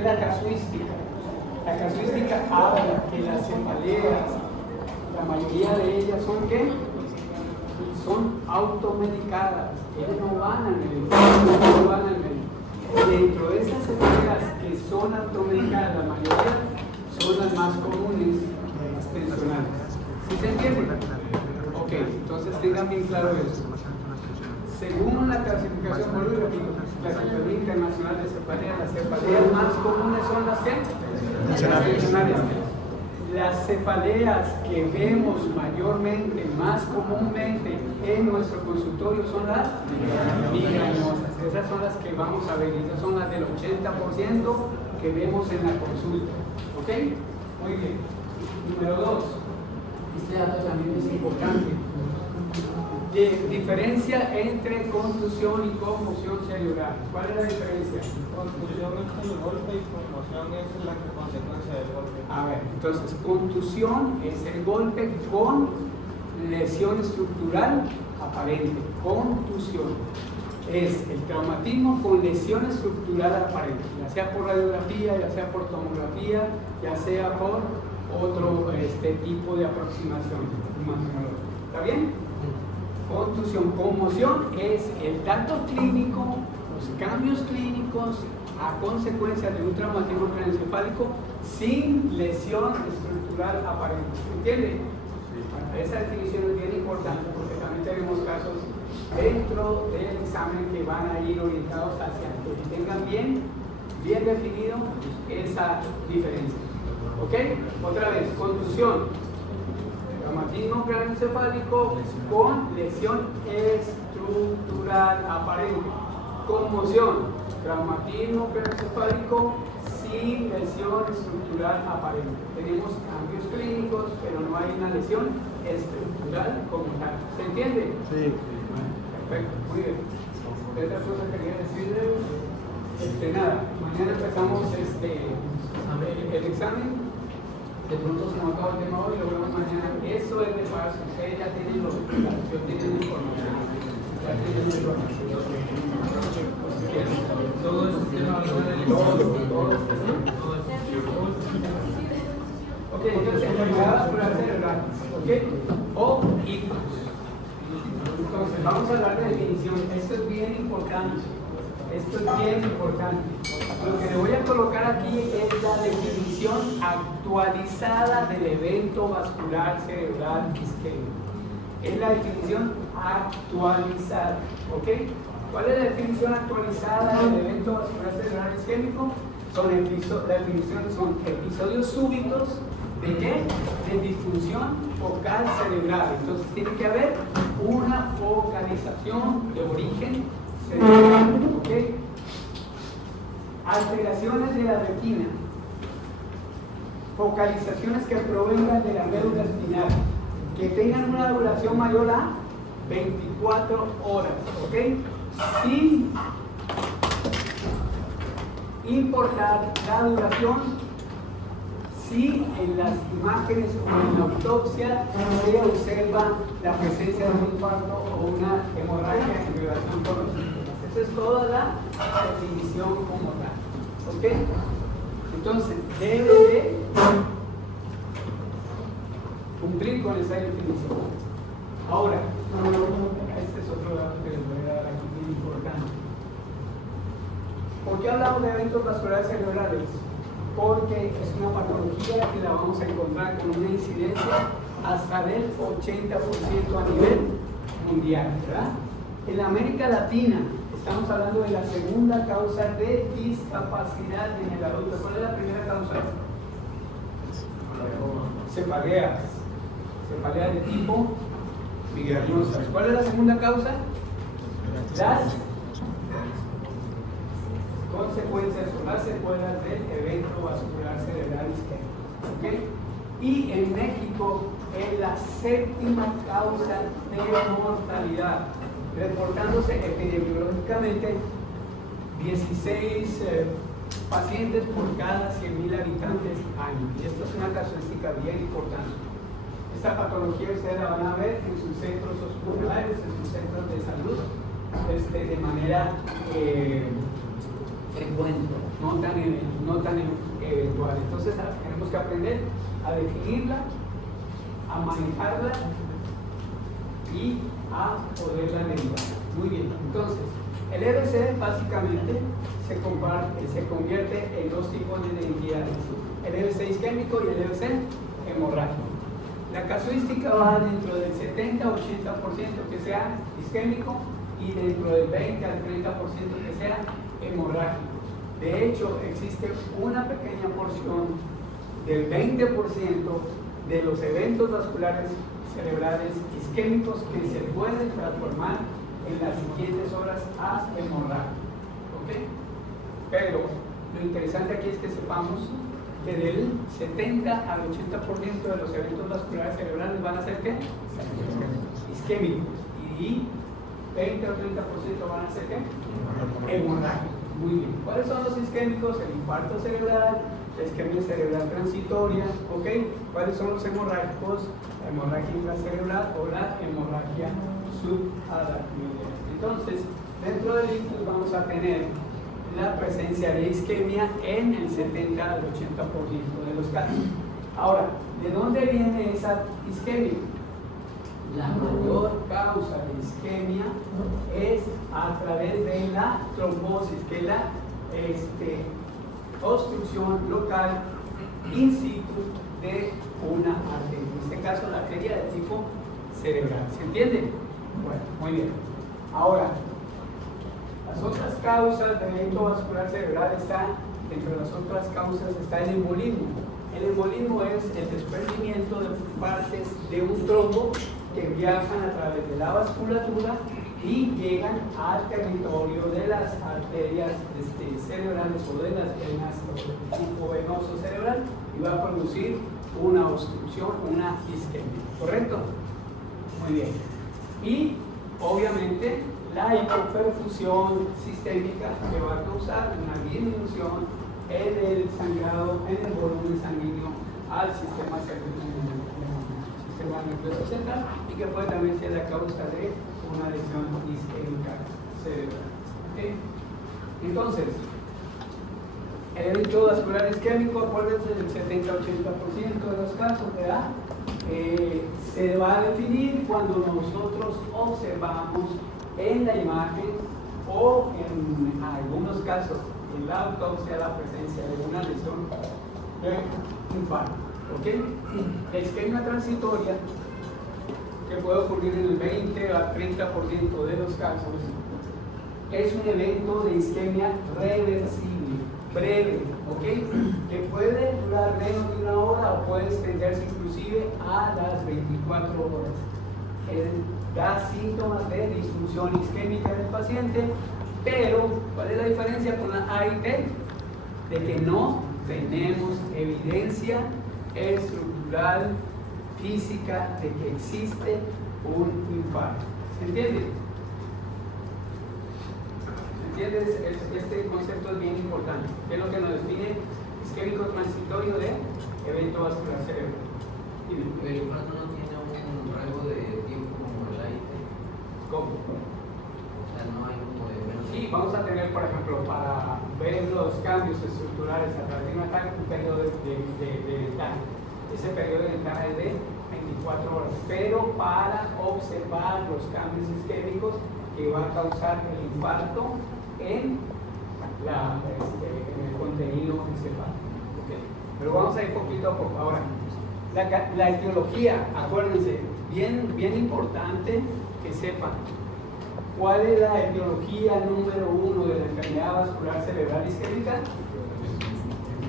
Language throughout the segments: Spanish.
es la casuística. La casuística habla que las cefaleas, la mayoría de ellas son ¿qué? Son automedicadas. Ellas no van al médico, no van al médico. Dentro de esas cefaleas que son automedicadas, la mayoría son las más comunes, las tensionales. ¿Sí se entiende? Ok, entonces tengan bien claro eso. Según la clasificación, vuelvo y repito, clasificación internacional de cefaleas, las cefaleas más comunes son las ¿qué? Las tensionales. Las cefaleas que vemos mayormente, más comúnmente en nuestro consultorio son las migrañosas. Esas son las que vamos a ver, esas son las del 80% que vemos en la consulta. ¿Ok? Muy bien. Número 2. Este dato también es importante. Diferencia entre contusión y conmoción cerebral. ¿Cuál es la diferencia? Contusión es el golpe y conmoción es la consecuencia del golpe. A ver, entonces, contusión es el golpe con lesión estructural aparente. Contusión es el traumatismo con lesión estructural aparente, ya sea por radiografía, ya sea por tomografía, ya sea por otro tipo de aproximación. ¿Está bien? Contusión. Conmoción es el dato clínico, los cambios clínicos a consecuencia de un traumatismo craneoencefálico sin lesión estructural aparente. ¿Entiende? Bueno, esa definición es bien importante porque también tenemos casos dentro del examen que van a ir orientados hacia que tengan bien definido esa diferencia. ¿Ok? Otra vez, contusión. Traumatismo craneoencefálico con lesión estructural aparente. Conmoción. Traumatismo craneoencefálico sin lesión estructural aparente. Tenemos cambios clínicos, pero no hay una lesión estructural como tal. ¿Se entiende? Sí. Perfecto, muy bien. Otra cosa que quería decirles, nada, mañana empezamos el examen. De pronto se nos acaba el tema hoy, lo vemos mañana. Eso es de paso, ustedes ya tienen la información. Ya tienen la información. Todo ese tema Ok, entonces enfermedades vasculares cerebrales, ¿ok? O ictus. Entonces, vamos a hablar de definición. Esto es bien importante. Lo que le voy a colocar aquí es la definición actualizada del evento vascular cerebral isquémico. Es la definición actualizada, ¿ok? ¿Cuál es la definición actualizada del evento vascular cerebral isquémico? La definición son episodios súbitos ¿de qué? De disfunción focal cerebral. Entonces tiene que haber una focalización de origen cerebral, ¿ok? Alteraciones de la retina, focalizaciones que provengan de la médula espinal, que tengan una duración mayor a 24 horas, ¿ok? Sin importar la duración, si en las imágenes o en la autopsia se observa la presencia de un infarto o una hemorragia en relación con los síntomas. Esa es toda la definición como tal. ¿Ok? Entonces, debe de cumplir con esa definición. Ahora, este es otro dato que les voy a dar aquí muy importante. ¿Por qué hablamos de eventos vasculares cerebrales? Porque es una patología que la vamos a encontrar con una incidencia hasta del 80% a nivel mundial, ¿verdad? En América Latina estamos hablando de la segunda causa de discapacidad en el adulto. ¿Cuál es la primera causa? Cefaleas de tipo migrañosas. ¿Cuál es la segunda causa? Las consecuencias o las secuelas del evento vascular cerebral isquémico. ¿Okay? Y en México es la séptima causa de mortalidad, reportándose epidemiológicamente 16 pacientes por cada 100.000 habitantes año. Y esto es una casuística bien importante. Esta patología ustedes la van a ver en sus centros hospitalarios, en sus centros de salud, de manera frecuente. no tan eventual. Entonces tenemos que aprender a definirla, a manejarla y a poderla derivar. Muy bien, entonces el EBC básicamente se convierte en dos tipos de identidades: el EBC isquémico y el EBC hemorrágico. La casuística va dentro del 70-80% que sea isquémico y dentro del 20 al 30% que sea hemorrágico. De hecho, existe una pequeña porción del 20% de los eventos vasculares cerebrales isquémicos que se pueden transformar en las siguientes horas a hemorrágico. ¿Ok? Pero lo interesante aquí es que sepamos que del 70 al 80% de los eventos vasculares cerebrales van a ser ¿qué? Isquémicos, y 20 o 30% van a ser ¿qué? Hemorrágicos. Muy bien. ¿Cuáles son los isquémicos? El infarto cerebral, la isquemia cerebral transitoria, ¿ok? ¿Cuáles son los hemorrágicos? La hemorragia intracerebral o la hemorragia subaracnoidea. Entonces, dentro del ictus vamos a tener la presencia de isquemia en el 70 al 80% de los casos. Ahora, ¿de dónde viene esa isquemia? La mayor causa de isquemia es a través de la trombosis, que es la obstrucción local in situ de una arteria, en este caso la arteria de tipo cerebral. ¿Se entiende? Bueno, muy bien. Ahora, las otras causas de evento vascular cerebral entre las otras causas está el embolismo. El embolismo es el desprendimiento de partes de un trombo que viajan a través de la vasculatura y llegan al territorio de las arterias cerebrales o de las venas o del tipo venoso cerebral y va a producir una obstrucción, una isquemia. ¿Correcto? Muy bien. Y obviamente la hipoperfusión sistémica que va a causar una disminución en el sangrado, en el volumen sanguíneo al sistema nervioso central y que puede también ser la causa de una lesión isquémica cerebral. ¿Okay? Entonces, el evento vascular isquémico, acuérdense, del 70-80% de los casos, ¿verdad? Se va a definir cuando nosotros observamos en la imagen o en algunos casos en la autopsia la presencia de una lesión de infarto. ¿Okay? La isquemia transitoria, que puede ocurrir en el 20 al 30% de los casos, es un evento de isquemia reversible, breve, ¿okay? Que puede durar menos de una hora o puede extenderse inclusive a las 24 horas. Da síntomas de disfunción isquémica del paciente, pero ¿cuál es la diferencia con la AIT? De que no tenemos evidencia estructural, física, de que existe un infarto. ¿Se entiende? ¿Se entiende? Este concepto es bien importante. ¿Qué es lo que nos define isquémico transitorio de evento vascular cerebral? El infarto no tiene un rango de tiempo como el AIT. ¿Cómo? O sea, no hay como de menos. Sí, vamos a tener, por ejemplo, para ver los cambios estructurales a través de un ataque, un periodo de ventana. Ese periodo de ventana es de 24 horas, pero para observar los cambios isquémicos que va a causar el infarto en el contenido encefálico. ¿Okay? Pero vamos a ir poquito a poco. Ahora, la etiología, acuérdense, bien importante que sepan cuál es la etiología número 1 de la enfermedad vascular cerebral isquémica.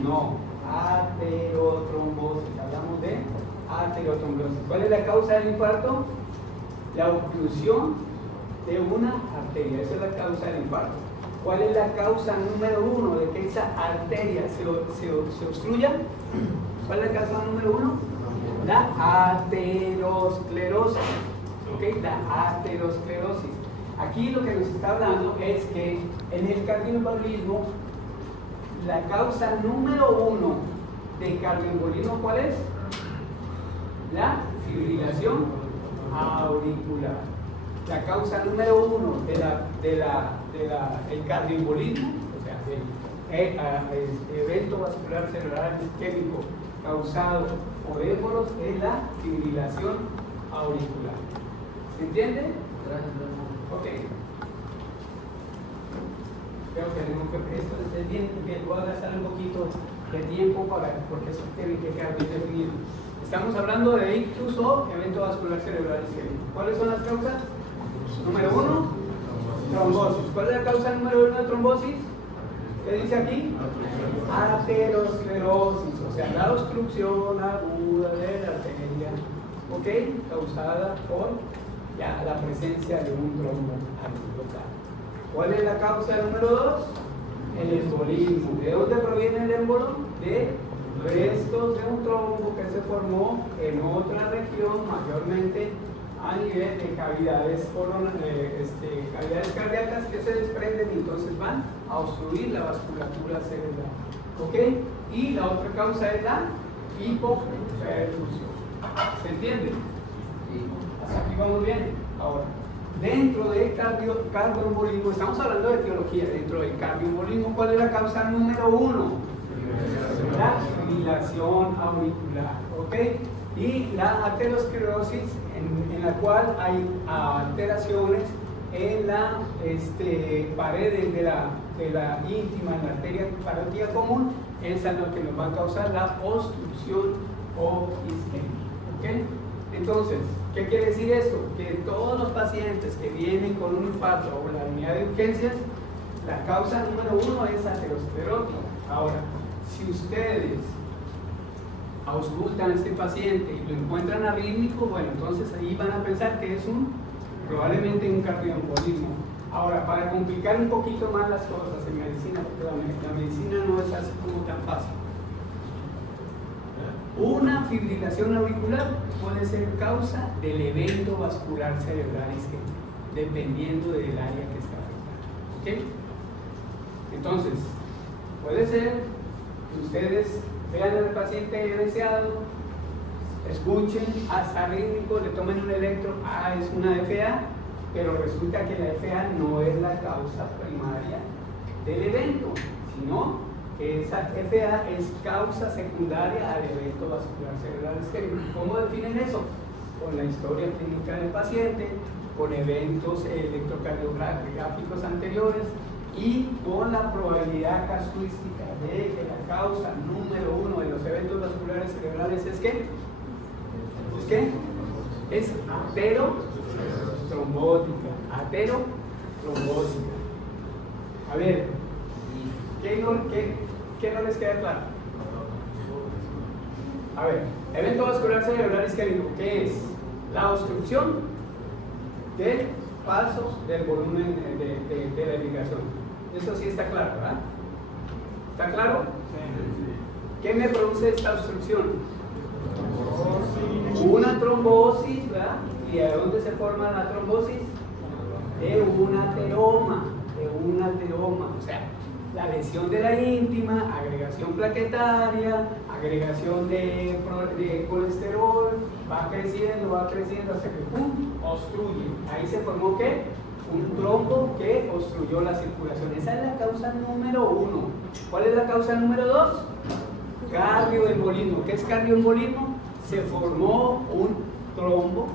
No, aterotrombosis. Hablamos de aterotrombosis. ¿Cuál es la causa del infarto? La oclusión de una arteria. Esa es la causa del infarto. ¿Cuál es la causa número 1 de que esa arteria se obstruya? ¿Cuál es la causa número 1? La aterosclerosis. ¿Okay? La aterosclerosis. Aquí lo que nos está hablando es que en el cardioembolismo la causa número 1 de cardioembolismo, ¿cuál es? La fibrilación auricular. La causa número 1 del cardioembolismo, o sea, evento vascular cerebral isquémico causado por émbolos es la fibrilación auricular. ¿Se entiende? Ok. Creo que tengo que, esto es bien, voy a gastar un poquito de tiempo porque eso tiene que quedar bien definido. Estamos hablando de ictus o evento vascular cerebral isquémico. ¿Cuáles son las causas? Número 1, trombosis. ¿Cuál es la causa número 1 de trombosis? ¿Qué dice aquí? Aterosclerosis, o sea, la obstrucción aguda de la arteria, ¿ok? Causada por la presencia de un trombo local. ¿Cuál es la causa número 2? El embolismo. ¿De dónde proviene el émbolo? De restos de un trombo que se formó en otra región, mayormente a nivel de cavidades cardíacas que se desprenden y entonces van a obstruir la vasculatura cerebral. ¿Ok? Y la otra causa es la hipoperfusión. ¿Se entiende? Sí. Hasta aquí vamos bien. Ahora, dentro del cardioembolismo, estamos hablando de etiología, dentro del cardioembolismo, ¿cuál es la causa número 1? La fibrilación auricular, ¿ok? Y la aterosclerosis, en la cual hay alteraciones en la pared de la íntima, en la arteria parótida común, esa es lo que nos va a causar la obstrucción o isquemia, ¿ok? Entonces, ¿qué quiere decir esto? Que todos los pacientes que vienen con un infarto o la unidad de urgencias, la causa número 1 es aterosclerótica. Ahora, si ustedes auscultan a este paciente y lo encuentran arrítmico, bueno, entonces ahí van a pensar que es probablemente un cardioembolismo. Ahora, para complicar un poquito más las cosas en medicina, porque la medicina no es así como tan fácil. Una fibrilación auricular puede ser causa del evento vascular cerebral isquémico, dependiendo del área que está afectada. ¿Ok? Entonces, puede ser que ustedes vean al paciente deseado, escuchen hasta rítmico, le tomen un electro, es una FA, pero resulta que la FA no es la causa primaria del evento, sino que esa FA es causa secundaria al evento vascular cerebral isquémico. ¿Cómo definen eso? Con la historia clínica del paciente, con eventos electrocardiográficos anteriores y con la probabilidad casuística de que la causa número 1 de los eventos vasculares cerebrales es ¿qué? ¿Es qué? Es aterotrombótica. Aterotrombótica. A ver, ¿qué no les queda claro? A ver, evento vascular cerebral isquémico, ¿qué es? La obstrucción del paso del volumen de la irrigación. Eso sí está claro, ¿verdad? ¿Está claro? ¿Qué me produce esta obstrucción? Una trombosis, ¿verdad? ¿Y de dónde se forma la trombosis? De un ateroma, o sea, la lesión de la íntima, agregación plaquetaria, agregación de colesterol, va creciendo hasta que ¡pum! Obstruye. Ahí se formó ¿qué? Un trombo que obstruyó la circulación. Esa es la causa número 1. ¿Cuál es la causa número 2? Cardioembolismo. ¿Qué es cardioembolismo? Se formó un trombo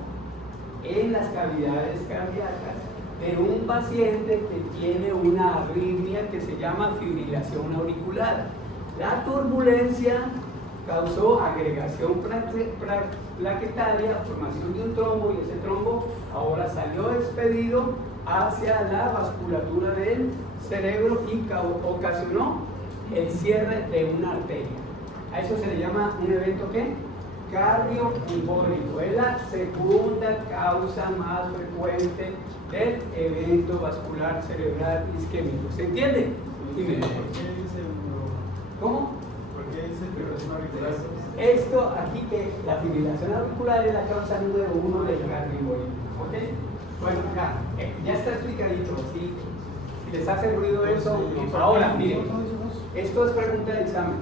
en las cavidades cardíacas de un paciente que tiene una arritmia que se llama fibrilación auricular. La turbulencia causó agregación plaquetaria, formación de un trombo, y ese trombo ahora salió expedido hacia la vasculatura del cerebro y ocasionó el cierre de una arteria. A eso se le llama un evento ¿qué? Cardioembólico. Es la segunda causa más frecuente del evento vascular cerebral isquémico. ¿Se entiende? Dime. ¿Cómo? ¿Por qué dice fibrilación auricular? Esto aquí, que la fibrilación auricular es la causa número 1 del cardioembolismo. ¿Ok? Bueno, ya está explicadito. ¿Sí? Si les hace ruido eso, ahora, miren, esto es pregunta de examen.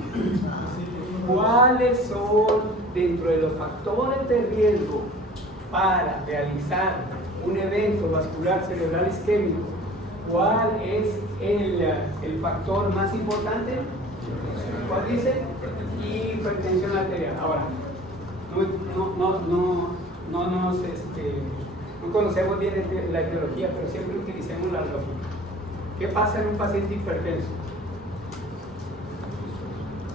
¿Cuáles son, dentro de los factores de riesgo para realizar un evento vascular cerebral isquémico, cuál es el factor más importante, ¿cuál dice? Hipertensión arterial. Ahora, no conocemos bien la etiología, pero siempre utilicemos la lógica. ¿Qué pasa en un paciente hipertenso?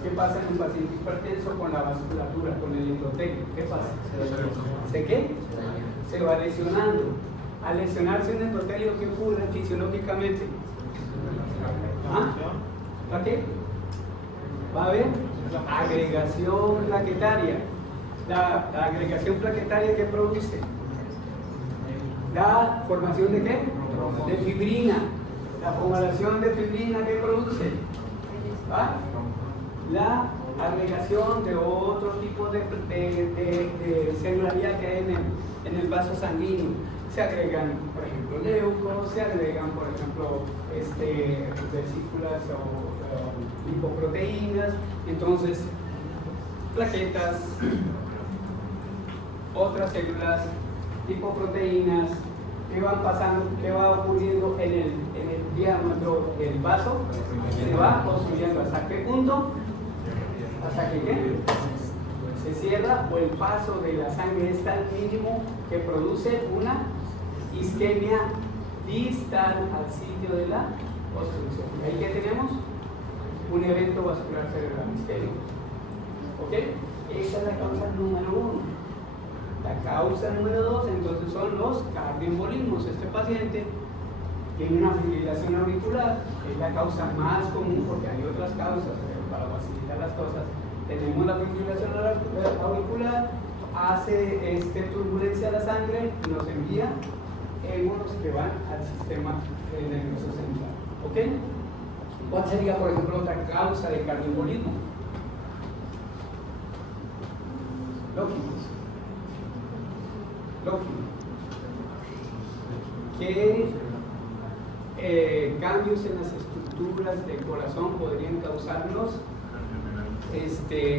¿Qué pasa en un paciente hipertenso con la vasculatura, con el endotelio? ¿Qué pasa? ¿Se qué? Se va lesionando. Al lesionarse un endotelio, ¿qué ocurre fisiológicamente? ¿Ah? ¿Para qué? Va a haber agregación plaquetaria. La agregación plaquetaria, ¿qué produce? La formación de qué? De fibrina. La formación de fibrina, ¿qué produce? ¿Ah? La agregación de otro tipo de celularidad que hay en el vaso sanguíneo. Se agregan, por ejemplo, leucos, se agregan, por ejemplo, vesículas o lipoproteínas, entonces plaquetas, otras células, lipoproteínas. ¿Qué van pasando? ¿Qué va ocurriendo en el diámetro del vaso? Se va construyendo. ¿Hasta qué punto? ¿Hasta que qué? Se cierra, o el paso de la sangre es tan mínimo que produce una isquemia distal al sitio de la obstrucción. ¿Ahí qué tenemos? Un evento vascular cerebral isquémico. ¿Ok? Esa es la causa número 1. La causa número 2, entonces, son los cardioembolismos. Este paciente tiene una fibrilación auricular, que es la causa más común, porque hay otras causas, pero para facilitar las cosas, tenemos la fibrilación auricular, hace turbulencia a la sangre y nos envía émonos que van al sistema nervioso central. ¿Ok? ¿Cuál sería, por ejemplo, otra causa de cardioembolismo? Lógico. ¿Qué cambios en las estructuras del corazón podrían causarnos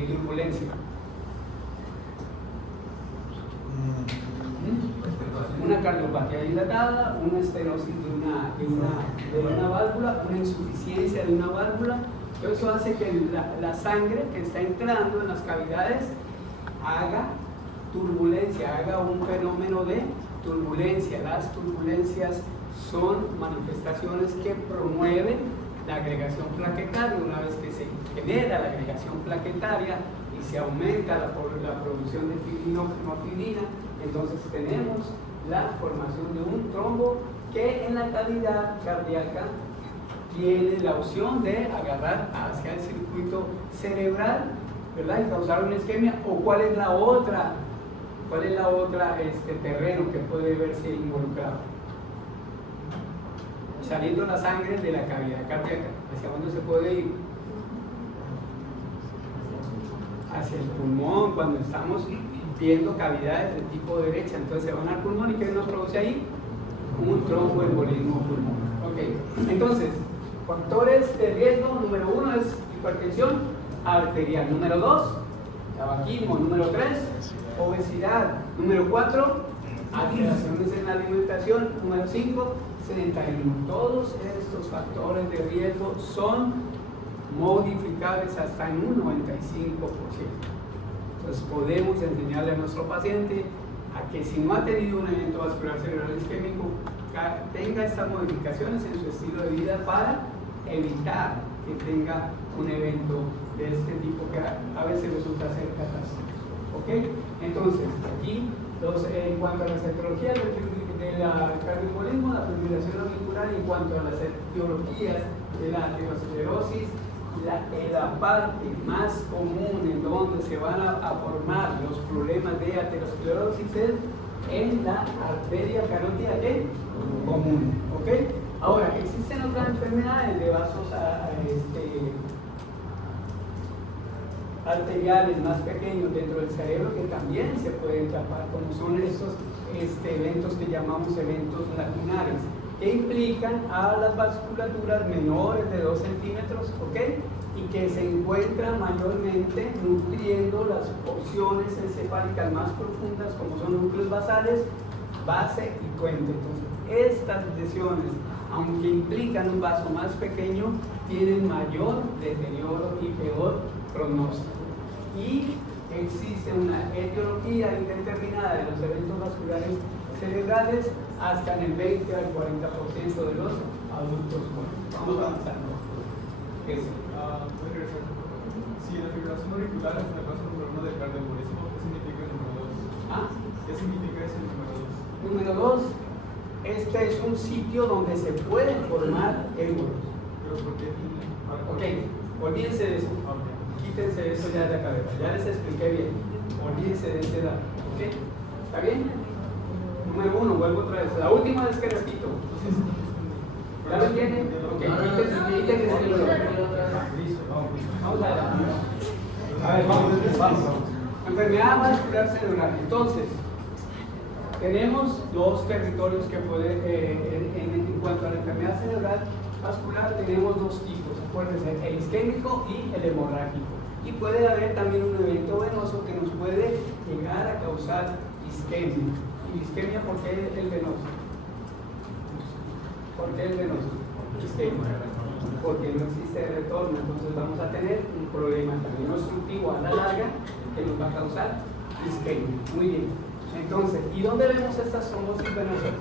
turbulencia? Una cardiopatía dilatada, una estenosis de una válvula, una insuficiencia de una válvula. Todo eso hace que la sangre que está entrando en las cavidades haga turbulencia, haga un fenómeno de turbulencia. Las turbulencias son manifestaciones que promueven la agregación plaquetaria. Una vez que se genera la agregación plaquetaria y se aumenta la producción de fibrina, entonces tenemos la formación de un trombo que en la cavidad cardíaca tiene la opción de agarrar hacia el circuito cerebral, ¿verdad? Y causar una isquemia. ¿O cuál es la otra terreno que puede verse involucrado? Saliendo la sangre de la cavidad cardíaca, ¿hacia dónde se puede ir? Hacia el pulmón, cuando estamos viendo cavidades de tipo derecha, entonces se van al pulmón. ¿Y qué nos produce ahí? Un tromboembolismo pulmonar. Ok, entonces, factores de riesgo: número 1 es hipertensión arterial, número 2, tabaquismo, número 3, obesidad, número 4, alteraciones en la alimentación, número 5, sedentarismo. Todos estos factores de riesgo son modificables hasta en un 95%. Entonces podemos enseñarle a nuestro paciente a que, si no ha tenido un evento vascular cerebral isquémico, tenga estas modificaciones en su estilo de vida para evitar que tenga un evento de este tipo, que a veces resulta ser catastrófico. ¿Ok? Entonces, aquí, en cuanto a las etiologías de la cardioembolismo, la fibrilación auricular, y en cuanto a las etiologías de la aterosclerosis, la parte más común en donde se van a formar los problemas de aterosclerosis es en la arteria carótida común. ¿Ok? Ahora, existen otras enfermedades de vasos arteriales más pequeños dentro del cerebro que también se pueden tratar, como son estos eventos que llamamos eventos lacunares, que implican a las vasculaturas menores de 2 centímetros, ¿ok? Y que se encuentran mayormente nutriendo las porciones encefálicas más profundas, como son núcleos basales, base y puente. Entonces, estas lesiones aunque implican un vaso más pequeño, tienen mayor deterioro y peor pronóstico. Y existe una etiología indeterminada de los eventos vasculares cerebrales hasta en el 20 al 40% de los adultos jóvenes. Vamos avanzando. ¿Qué es? Si la fibrilación auricular es una causa número 1 del cardioembolismo, ¿qué significa el número 2? ¿Qué significa ese número 2? Número 2, este es un sitio donde se pueden formar émbolos. ¿Pero por qué? Ok, olvídense de eso. Quítense eso ya de la cabeza. Ya les expliqué bien. Olvídense de esa edad. ¿Ok? ¿Está bien? Número 1, vuelvo otra vez. La última vez que repito. ¿Ya lo entienden? Ok, quítense eso. Vamos a ver, vamos. Enfermedad vascular cerebral. Entonces, tenemos dos territorios que pueden, en cuanto a la enfermedad cerebral vascular, tenemos dos tipos, acuérdense, el isquémico y el hemorrágico. Y puede haber también un evento venoso que nos puede llegar a causar isquemia. ¿Y isquemia por qué el venoso? ¿Por qué el venoso? Isquemia. Porque no existe retorno, entonces vamos a tener un problema también obstructivo a la larga que nos va a causar isquemia. Muy bien. Entonces, ¿y dónde vemos estas trombosis venosas?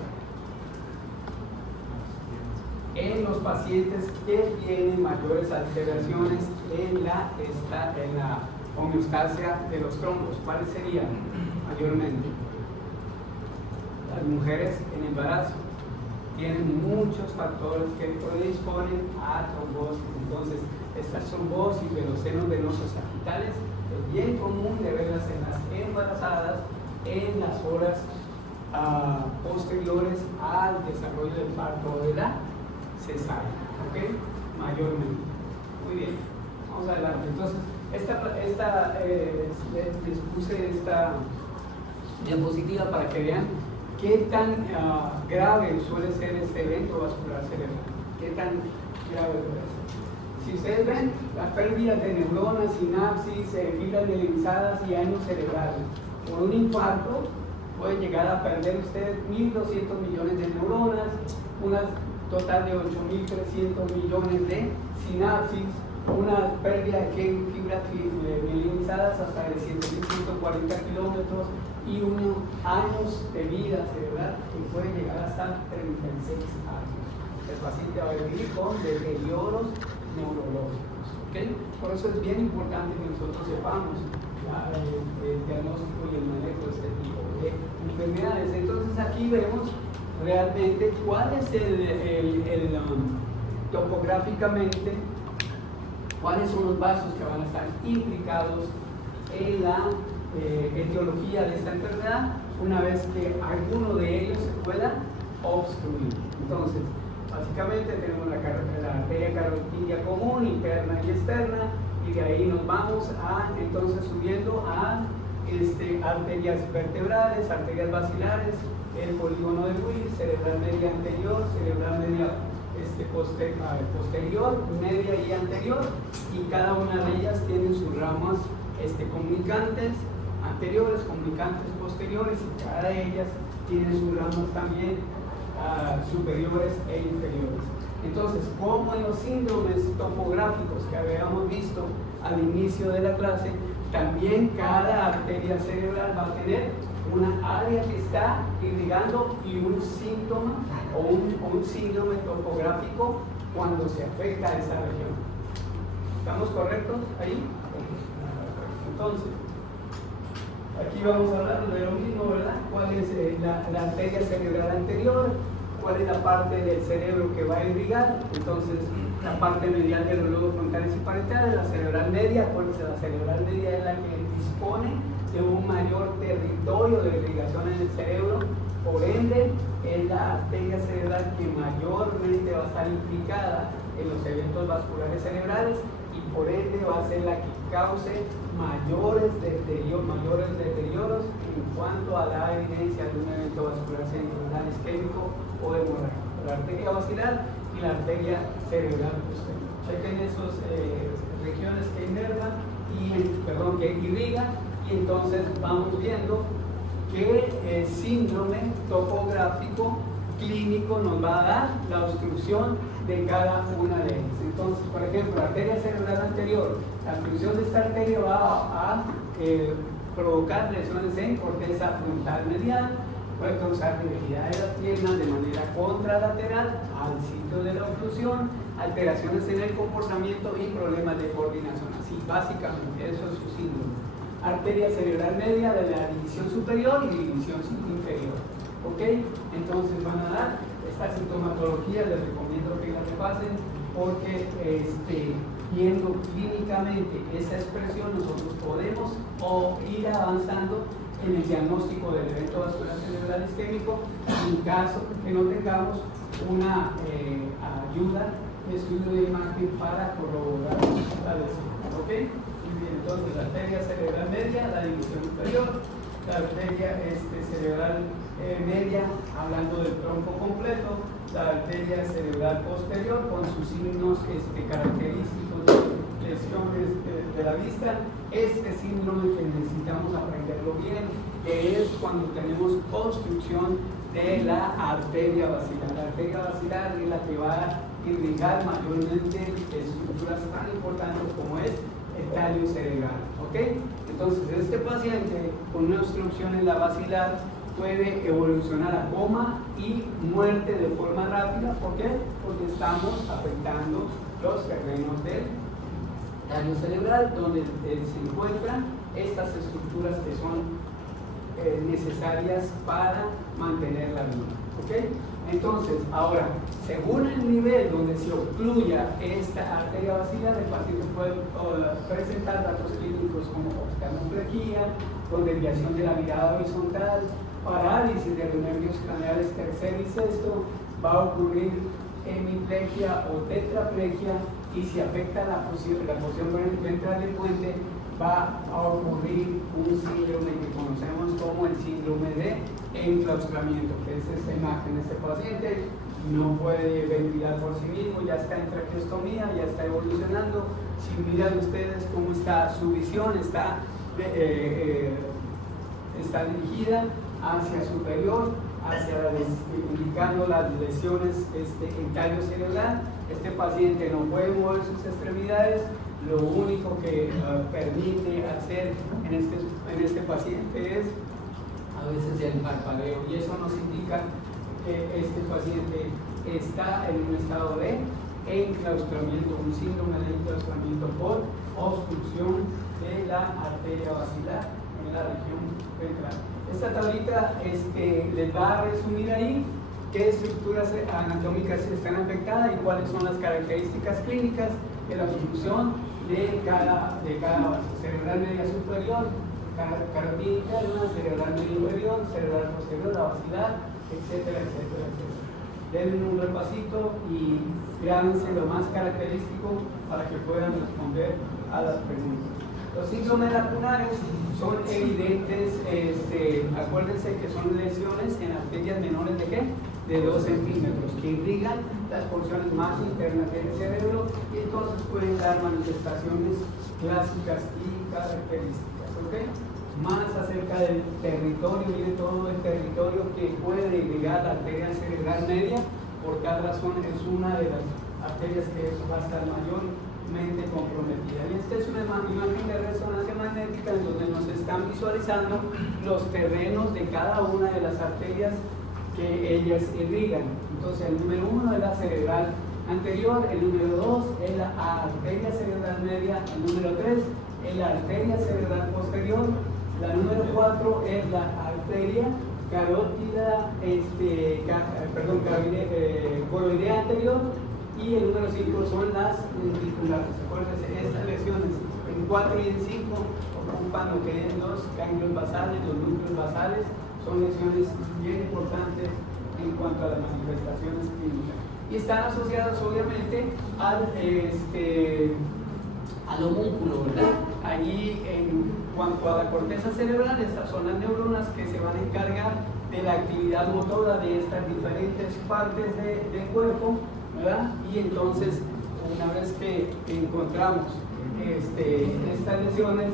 En los pacientes que tienen mayores alteraciones en la homeostasia de los trombos. ¿Cuáles serían mayormente? Las mujeres en embarazo tienen muchos factores que predisponen a trombosis. Entonces, estas trombosis de los senos venosos sagitales es bien común de verlas en las embarazadas en las horas posteriores al desarrollo del parto o de la cesárea, ¿ok? Mayormente. Muy bien, vamos adelante. Entonces, les puse esta diapositiva para que vean qué tan grave suele ser este evento vascular cerebral. ¿Qué tan grave puede ser? Si ustedes ven, la pérdida de neuronas, sinapsis, fibras mielinizadas y años cerebrales. Por un infarto puede llegar a perder usted 1.200 millones de neuronas, una total de 8.300 millones de sinapsis, una pérdida de fibras mielinizadas hasta de 7.140 kilómetros y unos años de vida cerebral que puede llegar hasta 36 años. El paciente va a vivir con deterioros neurológicos. ¿Okay? Por eso es bien importante que nosotros sepamos el diagnóstico y el manejo de este tipo de enfermedades. Entonces aquí vemos realmente cuál es topográficamente cuáles son los vasos que van a estar implicados en la etiología de esta enfermedad una vez que alguno de ellos se pueda obstruir. Entonces, básicamente tenemos la arteria carotidia común, interna y externa, y de ahí nos vamos entonces subiendo a arterias vertebrales, arterias basilares, el polígono de Willis, cerebral media anterior, cerebral media posterior, media y anterior, y cada una de ellas tiene sus ramas comunicantes anteriores, comunicantes posteriores, y cada de ellas tiene sus ramas también superiores e inferiores. Entonces, como en los síndromes topográficos que habíamos visto al inicio de la clase, también cada arteria cerebral va a tener una área que está irrigando y un síntoma o un síndrome topográfico cuando se afecta a esa región. ¿Estamos correctos ahí? Entonces, aquí vamos a hablar de lo mismo, ¿verdad? ¿Cuál es la arteria cerebral anterior? ¿Cuál es la parte del cerebro que va a irrigar? Entonces, la parte medial de los lóbulos frontales y parietales, la cerebral media, acuérdense, la cerebral media es la que dispone de un mayor territorio de irrigación en el cerebro, por ende, es la arteria cerebral que mayormente va a estar implicada en los eventos vasculares cerebrales y por ende va a ser la que cause mayores deterioros en cuanto a la evidencia de un evento vascular cerebral isquémico o hemorrágico. La arteria basilar y la arteria cerebral posterior. Chequen esas regiones que inervan que irrigan, y entonces vamos viendo qué síndrome topográfico clínico nos va a dar la obstrucción de cada una de ellas. Entonces, por ejemplo, la arteria cerebral anterior, la obstrucción de esta arteria va a provocar lesiones en corteza frontal medial, puede causar debilidad de las piernas de manera contralateral al sitio de la oclusión, alteraciones en el comportamiento y problemas de coordinación. Así, básicamente, eso es su síndrome. Arteria cerebral media de la división superior y división inferior. ¿Ok? Entonces van a dar esta sintomatología, les recomiendo que la repasen porque viendo clínicamente esa expresión nosotros podemos ir avanzando en el diagnóstico del evento vascular cerebral isquémico en caso que no tengamos una ayuda de estudio de imagen para corroborar la lesión. ¿Ok? Muy bien, entonces la arteria cerebral media, la división inferior, la arteria cerebral media, hablando del tronco completo, la arteria cerebral posterior con sus signos característicos de lesiones de la vista. Este síndrome que necesitamos aprenderlo bien, que es cuando tenemos obstrucción de la arteria basilar. La arteria basilar es la que va a irrigar mayormente estructuras tan importantes como es el tallo cerebral. ¿Ok? Entonces, este paciente con una obstrucción en la basilar puede evolucionar a coma y muerte de forma rápida. ¿Por qué? Porque estamos afectando los terrenos del tallo cerebral, donde se encuentran estas estructuras que son necesarias para mantener la vida. ¿Ok? Entonces, ahora, según el nivel donde se ocluya esta arteria basilar, el paciente puede presentar datos clínicos como oftalmoplegia, con desviación de la mirada horizontal, parálisis de los nervios craneales tercero y sexto, va a ocurrir hemiplegia o tetraplegia, y si afecta la porción ventral del puente, va a ocurrir un síndrome que conocemos como el síndrome de enclaustramiento, que es esta imagen. Este paciente no puede ventilar por sí mismo, ya está en traqueostomía, ya está evolucionando. Si miran ustedes cómo está su visión, está dirigida hacia superior, indicando las lesiones en tallo cerebral. Este paciente no puede mover sus extremidades. Lo único que permite hacer en este paciente es a veces el parpadeo, y eso nos indica que este paciente está en un estado de enclaustramiento, un síndrome de enclaustramiento por obstrucción de la arteria basilar en la región ventral. Esta tablita les va a resumir ahí qué estructuras anatómicas están afectadas y cuáles son las características clínicas de la obstrucción de cada vaso: cerebral media superior, carotídea interna, cerebral media inferior, cerebral posterior, la basilar, etcétera, etcétera, etcétera. Denle un repasito y grábense lo más característico para que puedan responder a las preguntas. Los síndromes lacunares son evidentes, acuérdense que son lesiones en arterias menores de ¿qué? De 2 centímetros, que irrigan las porciones más internas del cerebro, y entonces pueden dar manifestaciones clásicas y características. ¿Ok? Más acerca del territorio, miren todo el territorio que puede irrigar la arteria cerebral media. Por tal razón es una de las arterias que va a estar mayormente comprometida. Y esta es una imagen de resonancia magnética en donde nos están visualizando los terrenos de cada una de las arterias que ellas irrigan. Entonces, el número 1 es la cerebral anterior, el número 2 es la arteria cerebral media, el número 3 es la arteria cerebral posterior, la número 4 es la arteria carótida, coroidea anterior, y el número 5 son las ventriculares. Acuérdense, estas lesiones en 4 y en 5 ocupan lo que es los ganglios basales, los núcleos basales. Son lesiones bien importantes en cuanto a las manifestaciones clínicas, y están asociadas obviamente al homúnculo, ¿verdad? Allí, en cuanto a la corteza cerebral, estas son las neuronas que se van a encargar de la actividad motora de estas diferentes partes del cuerpo, ¿verdad? Y entonces, una vez que encontramos estas lesiones,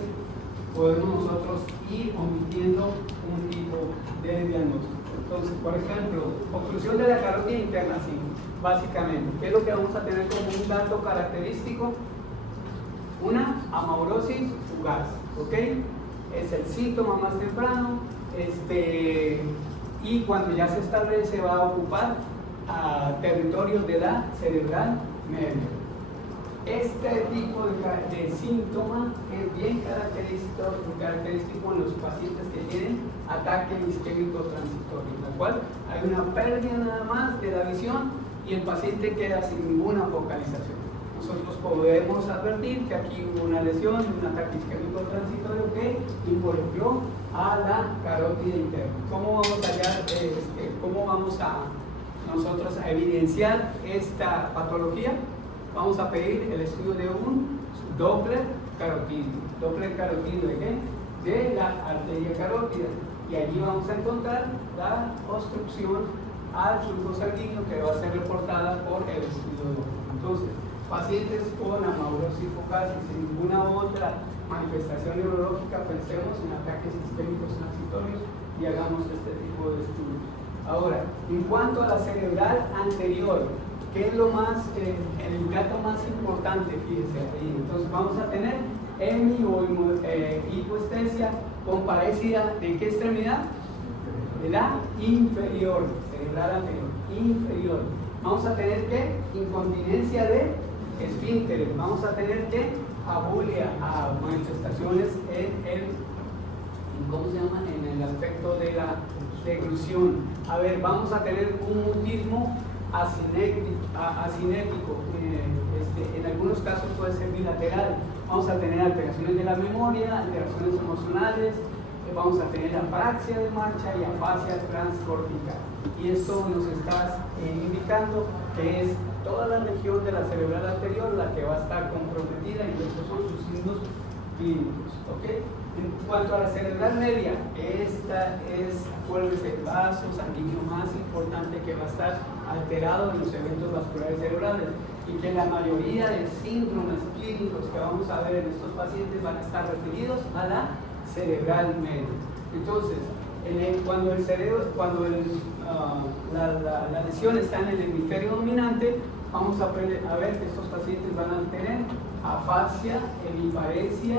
podemos nosotros ir omitiendo un tipo de diagnóstico. Entonces, por ejemplo, oclusión de la carótida interna, sí, básicamente. ¿Qué es lo que vamos a tener como un dato característico? Una amaurosis fugaz, ¿ok? Es el síntoma más temprano, y cuando ya se establece va a ocupar territorios de la cerebral media. Este tipo de síntoma es bien característico en los pacientes que tienen ataque isquémico transitorio, en la cual hay una pérdida nada más de la visión y el paciente queda sin ninguna focalización. Nosotros podemos advertir que aquí hubo una lesión, un ataque isquémico transitorio que involucró a la carótida interna. ¿Cómo vamos a nosotros a evidenciar esta patología? Vamos a pedir el estudio de un Doppler carotídeo. ¿Doppler carotídeo de qué? De la arteria carótida. Y allí vamos a encontrar la obstrucción al flujo sanguíneo que va a ser reportada por el estudio de Doppler. Entonces, pacientes con amaurosis fugaz y sin ninguna otra manifestación neurológica, pensemos en ataques isquémicos transitorios y hagamos este tipo de estudios. Ahora, en cuanto a la cerebral anterior, ¿qué es lo más, el dato más importante? Fíjense ahí. Entonces vamos a tener hemi o hipoestesia con parecida ¿de qué extremidad? De la inferior, cerebral anterior, inferior. Vamos a tener que incontinencia de esfínteres, vamos a tener que abulia a manifestaciones ¿cómo se llama? En el aspecto de la deglución. A ver, vamos a tener un mutismo asinético, en algunos casos puede ser bilateral. Vamos a tener alteraciones de la memoria, alteraciones emocionales, vamos a tener apraxia de marcha y afasia transcortical. Y esto nos está indicando que es toda la región de la cerebral anterior la que va a estar comprometida y estos son sus signos clínicos. ¿Okay? En cuanto a la cerebral media, esta es, acuérdense, el vaso sanguíneo más importante que va a estar alterado en los eventos vasculares cerebrales y que la mayoría de síndromes clínicos que vamos a ver en estos pacientes van a estar referidos a la cerebral media. Entonces, cuando la lesión está en el hemisferio dominante, vamos a ver que estos pacientes van a tener afasia, hemiparesia,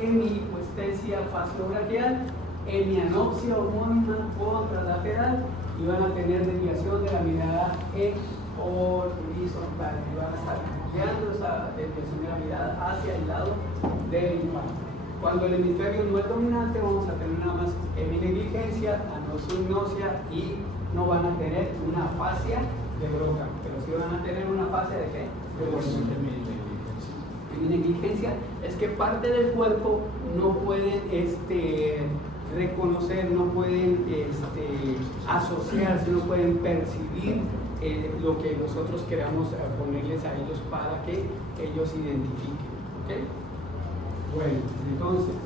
hemihipoestesia faciobraquial, hemianopsia homónima contralateral y van a tener desviación de la mirada horizontal y van a estar cambiando esa desviación de la mirada hacia el lado del infarto. Cuando el hemisferio no es dominante, vamos a tener nada más heminegligencia, anosognosia y no van a tener una afasia de Broca, pero sí van a tener una afasia de ¿qué? De Broca. Heminegligencia es que parte del cuerpo no pueden reconocer, no pueden asociarse, no pueden percibir lo que nosotros queramos ponerles a ellos para que ellos identifiquen. ¿Okay? Bueno, entonces,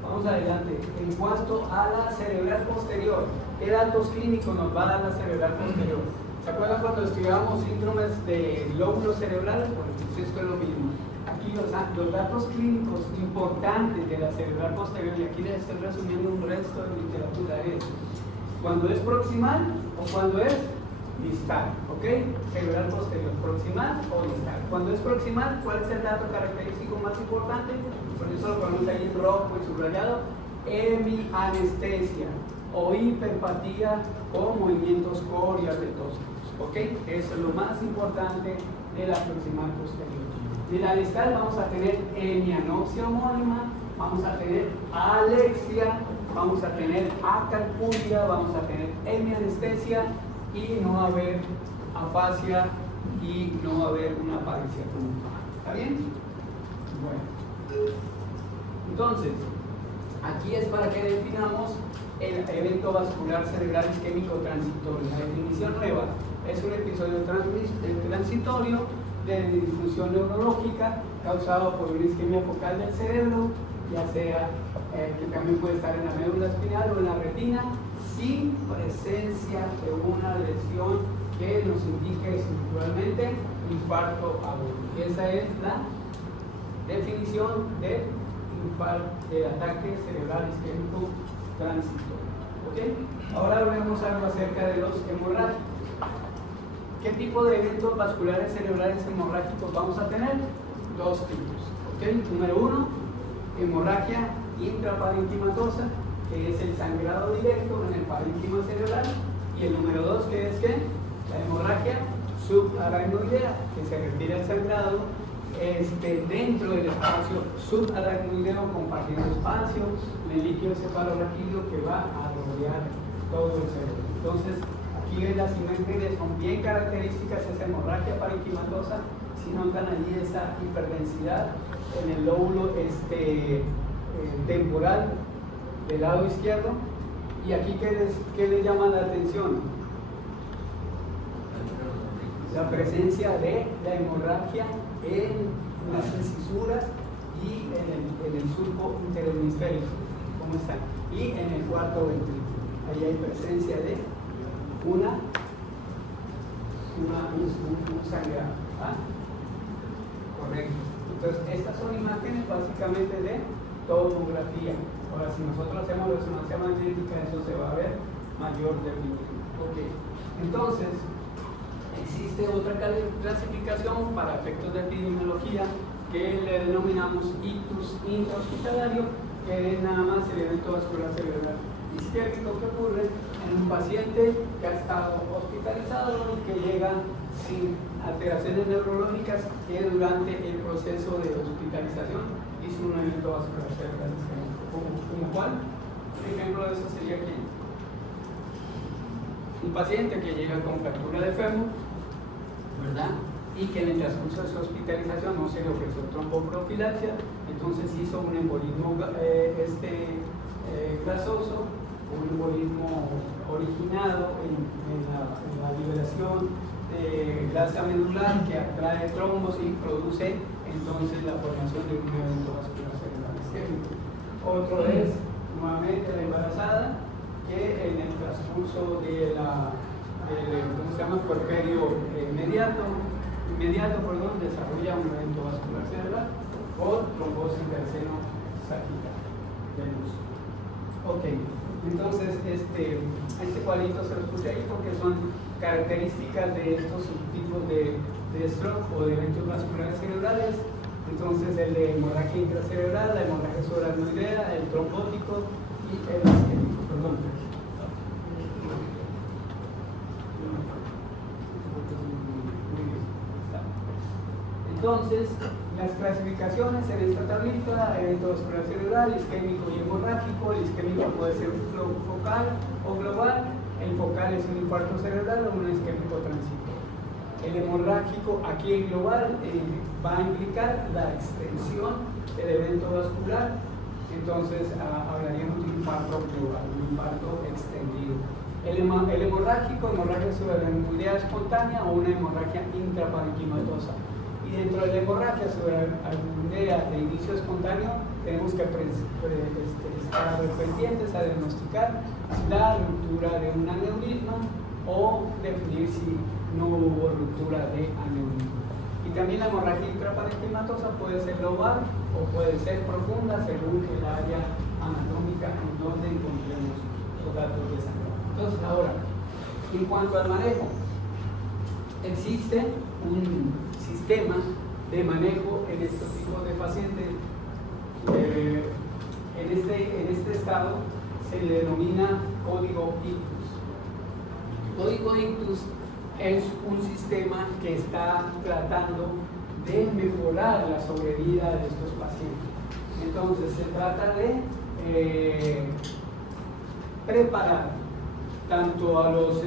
vamos adelante. En cuanto a la cerebral posterior, ¿qué datos clínicos nos va a dar la cerebral posterior? ¿Se acuerdan cuando estudiábamos síndromes de lóbulos cerebrales? Bueno, pues esto es lo mismo. Aquí los datos clínicos importantes de la cerebral posterior, y aquí les estoy resumiendo un resto de literatura, es cuando es proximal o cuando es distal, ¿ok? Cerebral posterior, proximal o distal. Cuando es proximal, ¿cuál es el dato característico más importante? Por eso lo ponemos ahí en rojo y subrayado, hemianestesia o hiperpatía con movimientos coriarretóxicos, ¿ok? Eso es lo más importante de la proximal posterior. De la distal vamos a tener hemianopsia homónima, vamos a tener alexia, vamos a tener acalculia, vamos a tener hemianestesia y no va a haber afasia y no va a haber una apariencia puntual. ¿Está bien? Bueno. Entonces, aquí es para que definamos el evento vascular cerebral isquémico transitorio. La definición nueva es un episodio transitorio de disfunción neurológica causado por una isquemia focal del cerebro, ya sea que también puede estar en la médula espinal o en la retina, sin presencia de una lesión que nos indique estructuralmente infarto agudo. Esa es la definición del ataque cerebral isquémico transitorio. ¿ok? Ahora vemos algo acerca de los hemorrágicos. ¿Qué tipo de eventos vasculares cerebrales hemorrágicos vamos a tener? Dos tipos, ¿ok? Número uno, hemorragia intraparenquimatosa, que es el sangrado directo en el parénquima cerebral, y el número dos, que es ¿qué? La hemorragia subaracnoidea, que se refiere al sangrado dentro del espacio subaracnoideo, compartiendo espacio en el líquido cefalorraquídeo que va a rodear todo el cerebro. Entonces, aquí ven las imágenes, son bien características esa hemorragia parenquimatosa. Si notan allí esa hiperdensidad en el lóbulo temporal del lado izquierdo. Y aquí, ¿qué les llama la atención? La presencia de la hemorragia en las incisuras y en el surco interhemisférico. ¿Cómo están? Y en el cuarto ventrículo. Ahí hay presencia de un sangrado. ¿Ah? Correcto. Entonces, estas son imágenes básicamente de tomografía. Ahora, si nosotros hacemos resonancia magnética, eso se va a ver mayor definición. Ok. Entonces, existe otra clasificación para efectos de epidemiología que le denominamos ictus intrahospitalario, que es nada más el evento vascular cerebral isquémico que ocurre en un paciente que ha estado hospitalizado y que llega sin alteraciones neurológicas, que durante el proceso de hospitalización hizo un evento vascular cerebral isquémico. ¿Como cuál? Un ejemplo de eso sería quién? Un paciente que llega con fractura de fémur, ¿verdad? Y que en el transcurso de su hospitalización no se le ofreció tromboprofilaxia, entonces hizo un embolismo grasoso, un embolismo originado en la liberación de grasa medular que atrae trombos y produce entonces la formación de un evento vascular cerebral isquémico. Otro es nuevamente la embarazada, que en el transcurso de ¿cómo se llama? Puerperio inmediato, desarrolla un evento vascular cerebral por trombosis del seno sagital venoso. Ok, entonces este cuadrito se los puse ahí porque son características de estos subtipos de stroke o de eventos vasculares cerebrales. Entonces el de hemorragia intracerebral, la hemorragia subaracnoidea, el trombótico y el isquémico. Perdón. Entonces, las clasificaciones en esta tablita, evento vascular cerebral, isquémico y hemorrágico. El isquémico puede ser un flow focal o global, el focal es un infarto cerebral o un isquémico transitorio. El hemorrágico, aquí en global, va a implicar la extensión del evento vascular, entonces hablaríamos de un infarto global, un infarto extendido. El hemorrágico, hemorragia subaracnoidea espontánea o una hemorragia intraparenquimatosa. Y dentro de la hemorragia subaracnoidea de inicio espontáneo, tenemos que estar pendientes a diagnosticar la ruptura de un aneurisma o definir si no hubo ruptura de aneurisma. Y también la hemorragia intraparenquimatosa puede ser global o puede ser profunda según el área anatómica en donde encontremos los datos de sangrado. Entonces, ahora, en cuanto al manejo, existe un sistema de manejo en estos tipos de pacientes. En este estado se le denomina código ictus. Código ictus es un sistema que está tratando de mejorar la sobrevida de estos pacientes. Entonces se trata de preparar tanto a los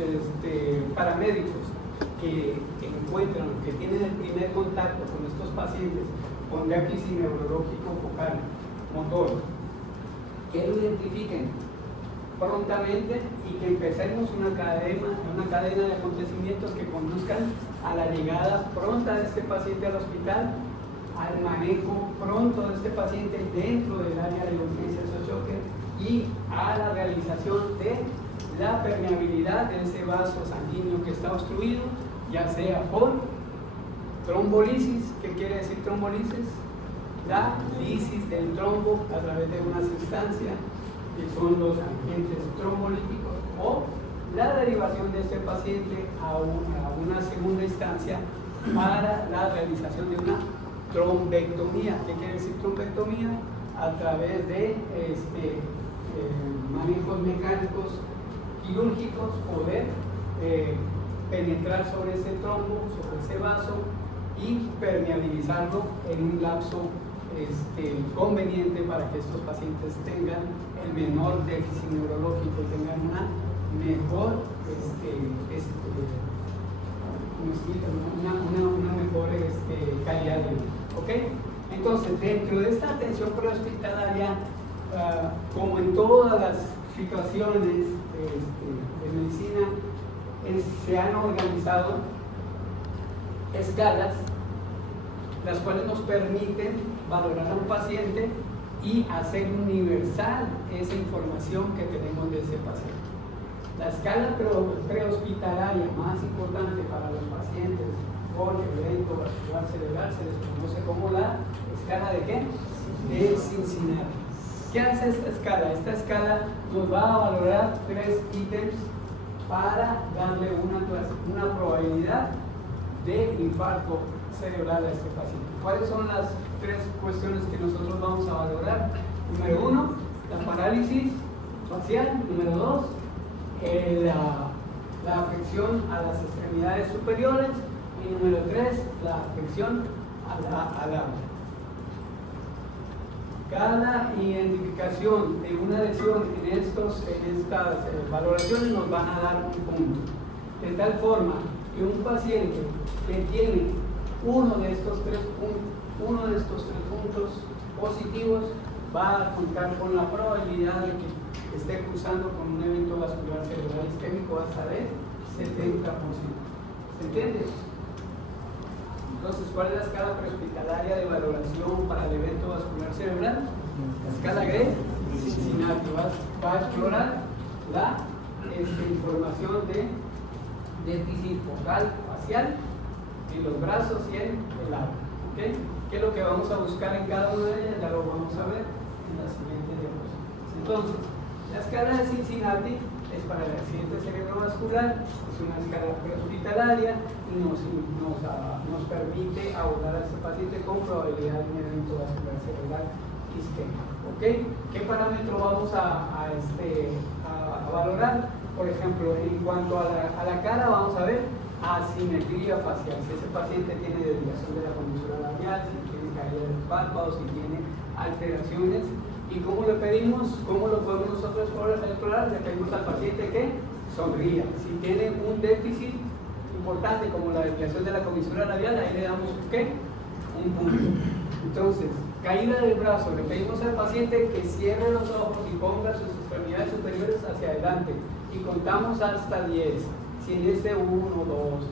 paramédicos que encuentran, que tienen el primer contacto con estos pacientes con déficit neurológico focal, motor, que lo identifiquen prontamente y que empecemos una cadena de acontecimientos que conduzcan a la llegada pronta de este paciente al hospital, al manejo pronto de este paciente dentro del área de urgencias o choque y a la realización de la permeabilidad de ese vaso sanguíneo que está obstruido, ya sea por trombolisis, ¿qué quiere decir trombolisis? La lisis del trombo a través de una sustancia que son los agentes trombolíticos, o la derivación de este paciente a una segunda instancia para la realización de una trombectomía. ¿Qué quiere decir trombectomía? A través de manejos mecánicos quirúrgicos, poder penetrar sobre ese trombo, sobre ese vaso y permeabilizarlo en un lapso conveniente para que estos pacientes tengan el menor déficit neurológico y tengan una mejor una mejor calidad de vida. ¿Okay? Entonces, dentro de esta atención prehospitalaria, como en todas las situaciones de medicina, se han organizado escalas, las cuales nos permiten valorar a un paciente y hacer universal esa información que tenemos de ese paciente. La escala prehospitalaria más importante para los pacientes con evento vascular cerebral se les conoce como la escala ¿de qué? De Cincinnati. ¿Qué hace esta escala? Esta escala nos va a valorar 3 ítems para darle una probabilidad de infarto cerebral a este paciente. ¿Cuáles son las 3 cuestiones que nosotros vamos a valorar? Número 1, la parálisis facial. Número 2, la afección a las extremidades superiores. Y número 3, la afección al habla. Cada identificación de una lesión en estas valoraciones nos van a dar un punto. De tal forma que un paciente que tiene uno de estos tres puntos positivos va a contar con la probabilidad de que esté cruzando con un evento vascular cerebral isquémico hasta de 70%. ¿Se entiende? Entonces, ¿cuál es la escala prehospitalaria de valoración para el evento vascular cerebral? La escala de Cincinnati va a explorar la información de déficit focal facial en los brazos y en el habla. ¿Okay? ¿Qué es lo que vamos a buscar en cada una de ellas? Ya lo vamos a ver en la siguiente diapositiva. Entonces, la escala de Cincinnati es para el accidente cerebrovascular, es una escala prehospitalaria y nos permite abordar a este paciente con probabilidad de un evento vascular cerebral isquémico. ¿Okay? ¿Qué parámetro vamos a valorar? Por ejemplo, en cuanto a la cara, vamos a ver asimetría facial. Si ese paciente tiene desviación de la comisura labial, si tiene caída de los párpados, si tiene alteraciones. ¿Y cómo le pedimos? ¿Cómo lo podemos nosotros explorar? Le pedimos al paciente que sonría. Si tiene un déficit importante como la desviación de la comisura labial, ahí le damos ¿qué? Un punto. Entonces, caída del brazo, le pedimos al paciente que cierre los ojos y ponga sus extremidades superiores hacia adelante y contamos hasta 10. Si en este 1, 2,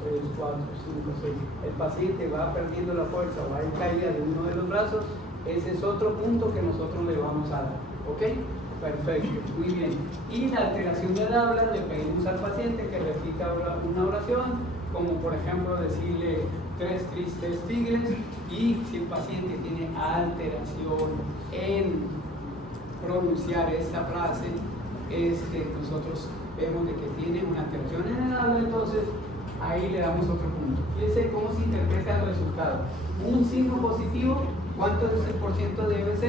3, 4, 5, 6 el paciente va perdiendo la fuerza o hay caída de uno de los brazos, ese es otro punto que nosotros le vamos a dar. ¿Ok? Perfecto, muy bien. Y la alteración del habla, le pedimos al paciente que repita una oración, como por ejemplo decirle 3 tristes tigres, y si el paciente tiene alteración en pronunciar esta frase, nosotros vemos de que tiene una alteración en el habla, entonces ahí le damos otro punto. Fíjense cómo se interpreta el resultado. Un signo positivo, ¿cuánto es el porciento de EBC?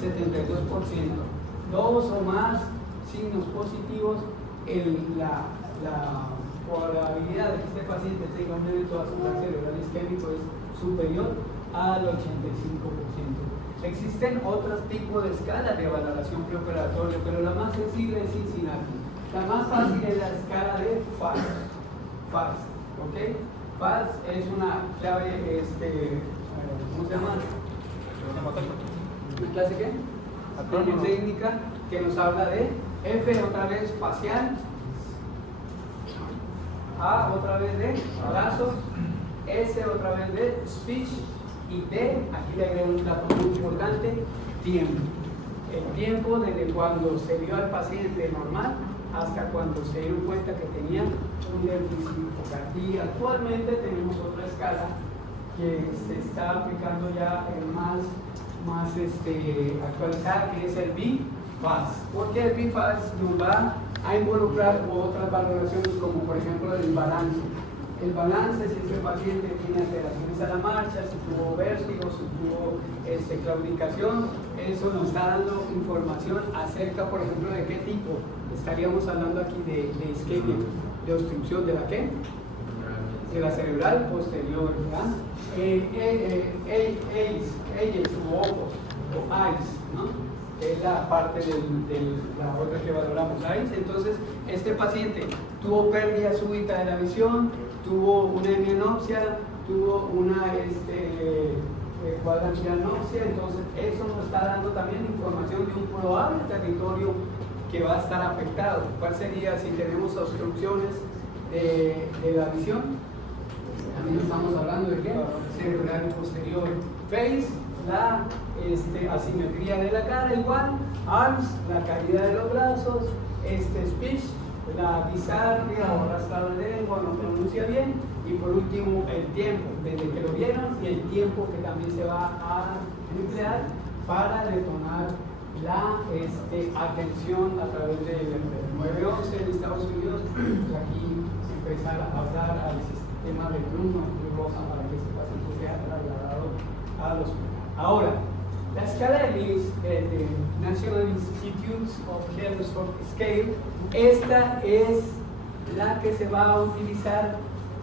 72%. 2 o más signos positivos, la probabilidad de que este paciente tenga un evento vascular cerebral isquémico es superior al 85%. Existen otros tipos de escalas de valoración preoperatoria, pero la más sensible es Cincinnati. La más fácil es la escala de FAST. ¿Ok? FAST es una clave, ¿cómo se llama? ¿Una clase qué? Técnica que nos habla de F otra vez facial, A otra vez de brazos, S otra vez de speech y D, aquí le agrego un dato muy importante, tiempo. El tiempo desde cuando se vio al paciente normal hasta cuando se dio cuenta que tenía un déficit focal. Y actualmente tenemos otra escala que se está aplicando ya en más actualizada, que es el BIFAS, porque el BIFAS nos va a involucrar otras valoraciones como por ejemplo el balance. El balance, si ese paciente tiene alteraciones a la marcha, si tuvo vértigo, si tuvo claudicación, eso nos está dando información acerca, por ejemplo, de qué tipo. Estaríamos hablando aquí de isquemia, de obstrucción de la ¿qué? De la cerebral posterior, ¿verdad? ACE o OPOS, o AIS, ¿no? Es la parte de la otra que valoramos, AIS. Entonces, este paciente tuvo pérdida súbita de la visión, tuvo una hemianopsia, tuvo una cuadrantianopsia, entonces eso nos está dando también información de un probable territorio que va a estar afectado. ¿Cuál sería si tenemos obstrucciones de la visión? También estamos hablando de qué? Cerebral posterior. Face, la asimetría de la cara igual. Arms, la caída de los brazos. Speech, la disartria o arrastrado de lengua, no pronuncia bien. Y por último, el tiempo, desde que lo vieron y el tiempo que también se va a emplear para detonar la atención a través del 911 en Estados Unidos. Aquí empezar a hablar al sistema de Bruno y Rosa para que ese paciente sea trasladado al hospital. Ahora, la escala de Lewis de National Institutes of Health Scale, esta es la que se va a utilizar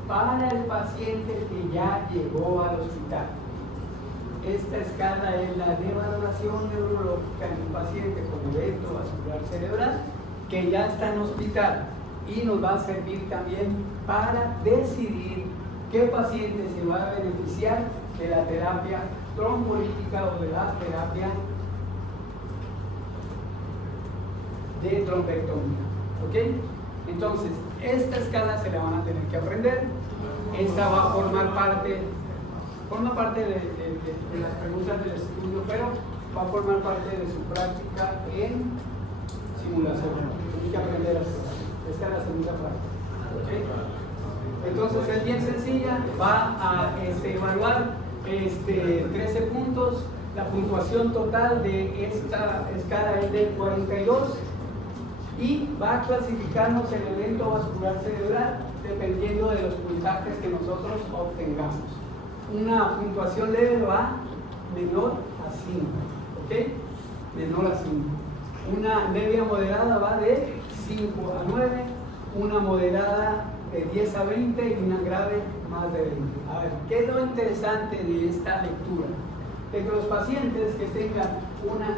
para el paciente que ya llegó al hospital. Esta escala es la de valoración neurológica en un paciente con evento vascular cerebral que ya está en hospital y nos va a servir también para decidir qué paciente se va a beneficiar de la terapia trombolítica o de la terapia de trombectomía. ¿Ok? Entonces, esta escala se la van a tener que aprender. Esta va a formar parte de las preguntas del estudio, pero va a formar parte de su práctica en simulación. Tienen que aprender a hacer. Esta es la segunda práctica. ¿Okay? Entonces es bien sencilla, va a evaluar 13 puntos. La puntuación total de esta escala es de 42 y va a clasificarnos el evento vascular cerebral dependiendo de los puntajes que nosotros obtengamos. Una puntuación leve va menor a 5, ¿ok? Menor a 5. Una leve a moderada va de 5 a 9, una moderada de 10 a 20 y una grave más de 20. A ver, ¿qué es lo interesante de esta lectura? De que los pacientes que tengan una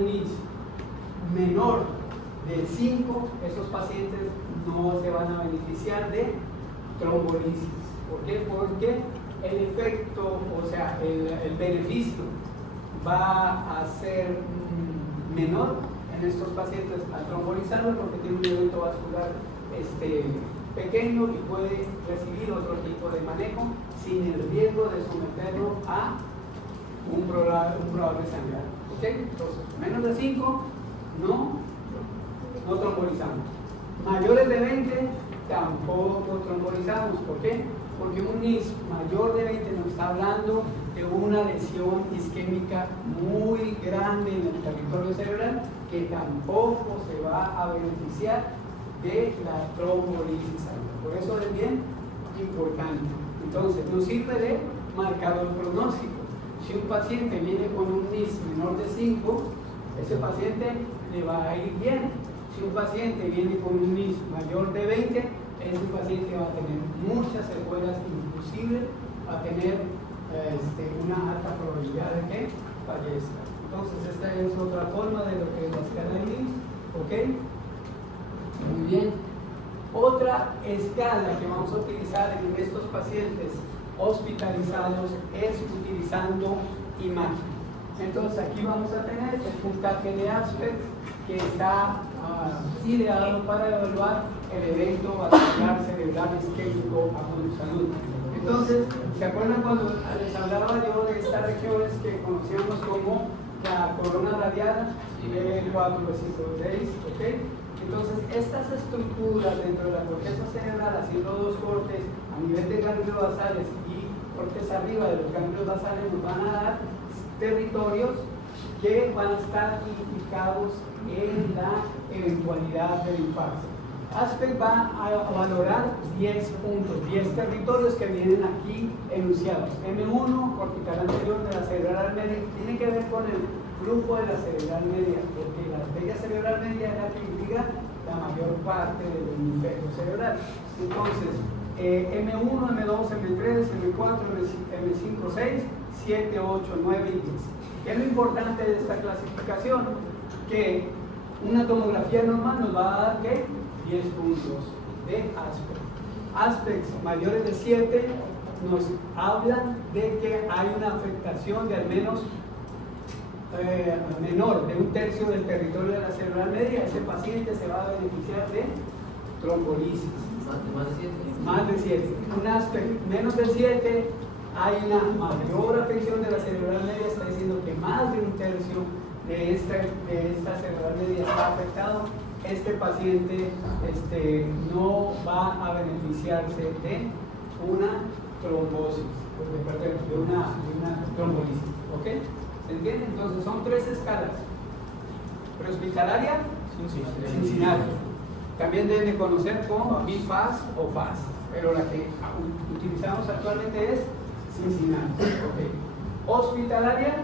NIS menor de 5, esos pacientes no se van a beneficiar de trombolisis. ¿Por qué? Porque el efecto, o sea, el beneficio va a ser menor en estos pacientes al trombolizarlo porque tiene un evento vascular pequeño y puede recibir otro tipo de manejo sin el riesgo de someterlo a un probable sangrado. ¿Ok? Entonces, menos de 5 no trombolizamos. Mayores de 20 tampoco trombolizamos. ¿Por qué? Porque un NIS mayor de 20 nos está hablando de una lesión isquémica muy grande en el territorio cerebral que tampoco se va a beneficiar de la trombolisis. Por eso es bien importante. Entonces, nos sirve de marcador pronóstico. Si un paciente viene con un NIS menor de 5, ese paciente le va a ir bien. Si un paciente viene con un NIS mayor de 20, ese paciente va a tener muchas secuelas, inclusive va a tener una alta probabilidad de que fallezca. Entonces, esta es otra forma de lo que es la escala de NIS. ¿Ok? Muy bien. Otra escala que vamos a utilizar en estos pacientes hospitalizados es utilizando imagen. Entonces, aquí vamos a tener el puntaje de Aspect que está ideado para evaluar el evento vascular cerebral isquémico agudo. Salud. Entonces, ¿se acuerdan cuando les hablaba yo de estas regiones que conocíamos como la corona radial, nivel 4, versículo 6? ¿Ok? Entonces, estas estructuras dentro de la corteza cerebral, haciendo dos cortes a nivel de ganglios basales y cortes arriba de los ganglios basales, nos van a dar territorios que van a estar implicados en la eventualidad del infarto. ASPEC va a valorar 10 puntos, 10 territorios que vienen aquí enunciados. M1, cortical anterior de la cerebral media, tiene que ver con el grupo de la cerebral media, porque la arteria cerebral media es la que irriga la mayor parte del hemisferio cerebral. Entonces, M1, M2, M3, M4, M5, 6, 7, 8, 9 y 10. ¿Qué es lo importante de esta clasificación? Que una tomografía normal nos va a dar ¿qué? 10 puntos de aspects. Aspects mayores de 7 nos hablan de que hay una afectación de al menos menor de 1/3 del territorio de la cerebral media. Ese paciente se va a beneficiar de trombolisis. Más de 7. Un aspecto menos de 7, hay una mayor afección de la cerebral media, está diciendo que más de 1/3 de esta cerebral media está afectado. Este paciente no va a beneficiarse de una trombosis, de una trombolisis. ¿Ok? ¿Se entiende? Entonces son 3 escalas. Prehospitalaria, Cincinnati. También deben de conocer como BFAS o FAS, pero la que utilizamos actualmente es Cincinnati. ¿Okay? Hospitalaria,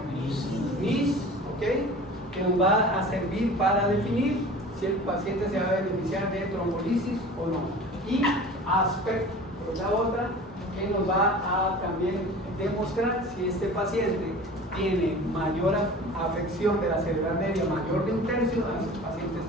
NIS, ¿okay? Que nos va a servir para definir si el paciente se va a beneficiar de trombolisis o no. Y ASPEC, que es la otra, que nos va a también demostrar si este paciente tiene mayor afección de la cerebral media, mayor de 1/3, esos pacientes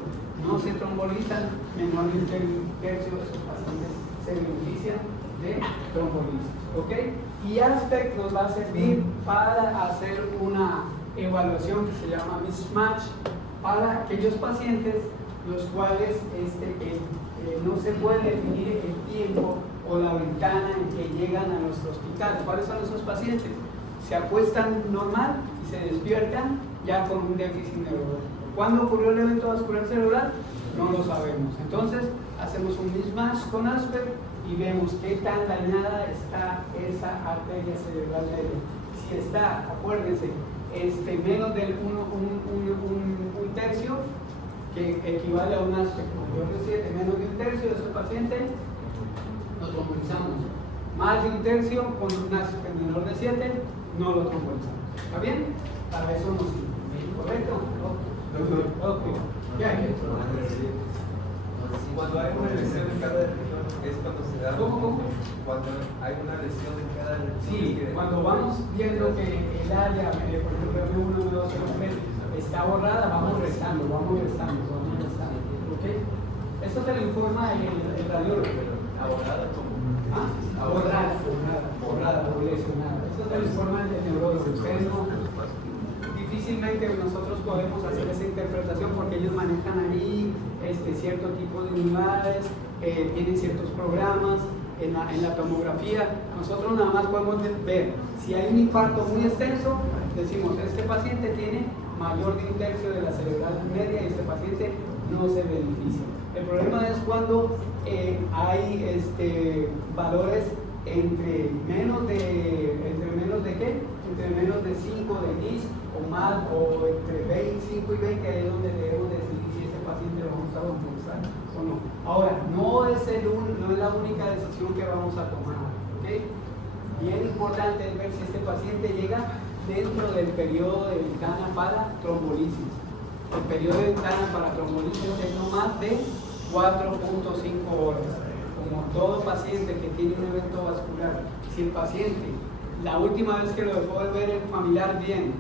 no se trombolizan, menor de 1/3, esos pacientes se benefician de trombolisis. ¿Okay? Y ASPEC nos va a servir para hacer una evaluación que se llama mismatch para aquellos pacientes los cuales no se puede definir el tiempo o la ventana en que llegan a nuestro hospital. ¿Cuáles son esos pacientes? Se acuestan normal y se despiertan ya con un déficit neurológico. ¿Cuándo ocurrió el evento vascular cerebral? No lo sabemos. Entonces hacemos un mismatch con ASPEC y vemos qué tan dañada está esa arteria cerebral media. Si está, acuérdense, menos del 1/3, que equivale a un aspecto mayor de 7, menos de 1/3 de ese paciente, lo trombolizamos. Más de 1/3 con un aspecto menor de 7, no lo trombolizamos. ¿Está bien? Para eso nos sirve. ¿Correcto? Ok. ¿Qué hay? Cuando hay una lesión en cada región, es cuando se da. ¿Cómo? Cuando hay una lesión en cada región. Sí, cuando vamos viendo que el área, por ejemplo, M1, M2, M3, está borrada, vamos restando. ¿Ok? Eso te lo informa el radiólogo. Abogada como. Borrada, o lesionada. Eso te lo informa el neurólogo. Ustedes no. Difícilmente nosotros podemos hacer esa interpretación porque ellos manejan ahí cierto tipo de unidades, tienen ciertos programas en la tomografía. Nosotros nada más podemos ver si hay un infarto muy extenso, decimos este paciente tiene mayor de 1/3 de la cerebral media y este paciente no se beneficia. El problema es cuando hay valores entre menos de ¿qué? Entre menos de 5 de NIS o más, o entre 25 y 20, ahí es donde debemos decidir si este paciente lo vamos a compensar o no. Ahora, no es la única decisión que vamos a tomar, ¿ok? Bien importante es ver si este paciente llega dentro del periodo de ventana para trombolisis. El periodo de ventana para trombolisis es no más de 4.5 horas. Como todo paciente que tiene un evento vascular, si el paciente, la última vez que lo dejó de ver el familiar bien,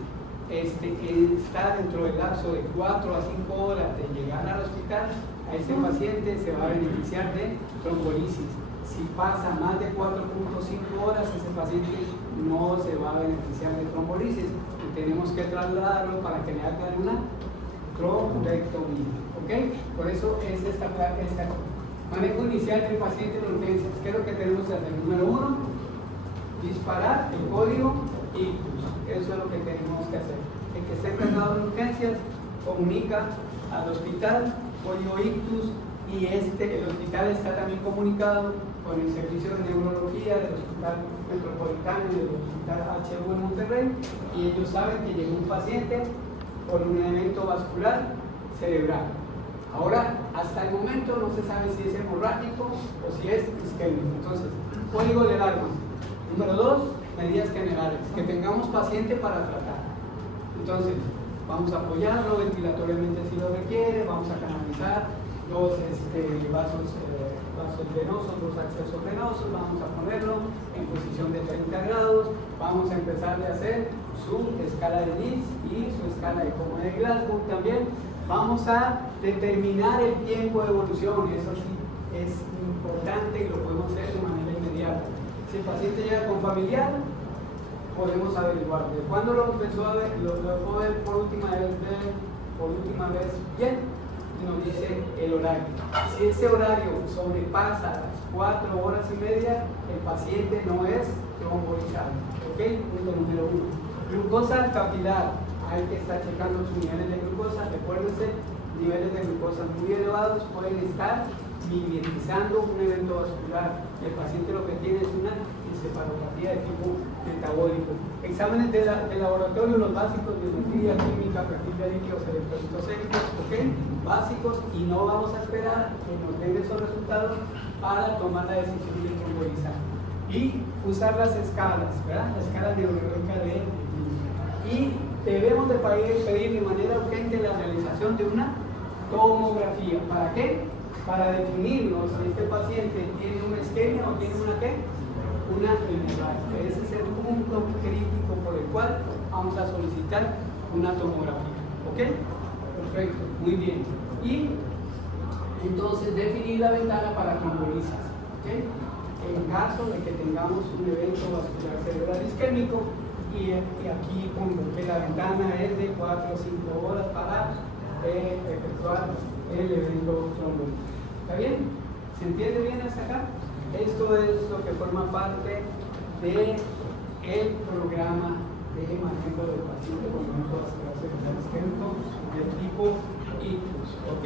está dentro del lapso de 4 a 5 horas de llegar al hospital, a ese paciente se va a beneficiar de trombolisis. Si pasa más de 4.5 horas, ese paciente no se va a beneficiar de trombolisis y tenemos que trasladarlo para que le hagan una trombectomía. ¿Ok? Por eso es esta manejo inicial del paciente en urgencias. ¿Qué es lo que tenemos que hacer? Número 1, disparar el código ictus. Eso es lo que tenemos que hacer. El que esté encargado de urgencias comunica al hospital código ictus y el hospital está también comunicado con el servicio de neurología del Hospital Metropolitano y del Hospital HU en Monterrey, y ellos saben que llegó un paciente por un evento vascular cerebral. Ahora, hasta el momento no se sabe si es hemorrágico o si es isquémico. Entonces, código de alarma. Número 2, medidas generales. Que tengamos paciente para tratar. Entonces, vamos a apoyarlo ventilatoriamente si lo requiere, vamos a canalizar los vasos venosos, los accesos venosos, vamos a ponerlo en posición de 30 grados, vamos a empezar a hacer su escala de NIS y su escala de coma de Glasgow también. Vamos a determinar el tiempo de evolución, y eso sí es importante y lo podemos hacer de manera inmediata. Si el paciente llega con familiar, podemos averiguar de cuándo lo empezó a ver, lo dejó ver por última vez bien, y nos dice el horario. Si ese horario sobrepasa las 4 horas y media, el paciente no es trombolizado. ¿Ok? Punto número 1. Glucosa capilar. Hay que estar checando sus niveles de glucosa. Recuérdense, niveles de glucosa muy elevados pueden estar mimetizando un evento vascular. El paciente lo que tiene es una encefalopatía de tipo metabólico. Exámenes de laboratorio, los básicos de biometría, química, perfil de líquidos electrolitos séricos, ¿ok? Básicos, y no vamos a esperar que nos den esos resultados para tomar la decisión de trombolizar. Y usar las escalas, ¿verdad? La escala neurobiológica de y debemos de pedir de manera urgente la realización de una tomografía. ¿Para qué? Para definirnos si este paciente tiene una isquemia o tiene una ¿qué? Una hemorragia. Ese es el punto crítico por el cual vamos a solicitar una tomografía. ¿Ok? Perfecto, muy bien. Y entonces definir la ventana para trombolizas. ¿Ok? En caso de que tengamos un evento vascular cerebral isquémico, y aquí pongo que la ventana es de 4 o 5 horas para efectuar el evento trombólico. ¿Está bien? ¿Se entiende bien hasta acá? Esto es lo que forma parte del programa de manejo del paciente con evento vascular cerebral isquémico del tipo ICUS. ¿Ok?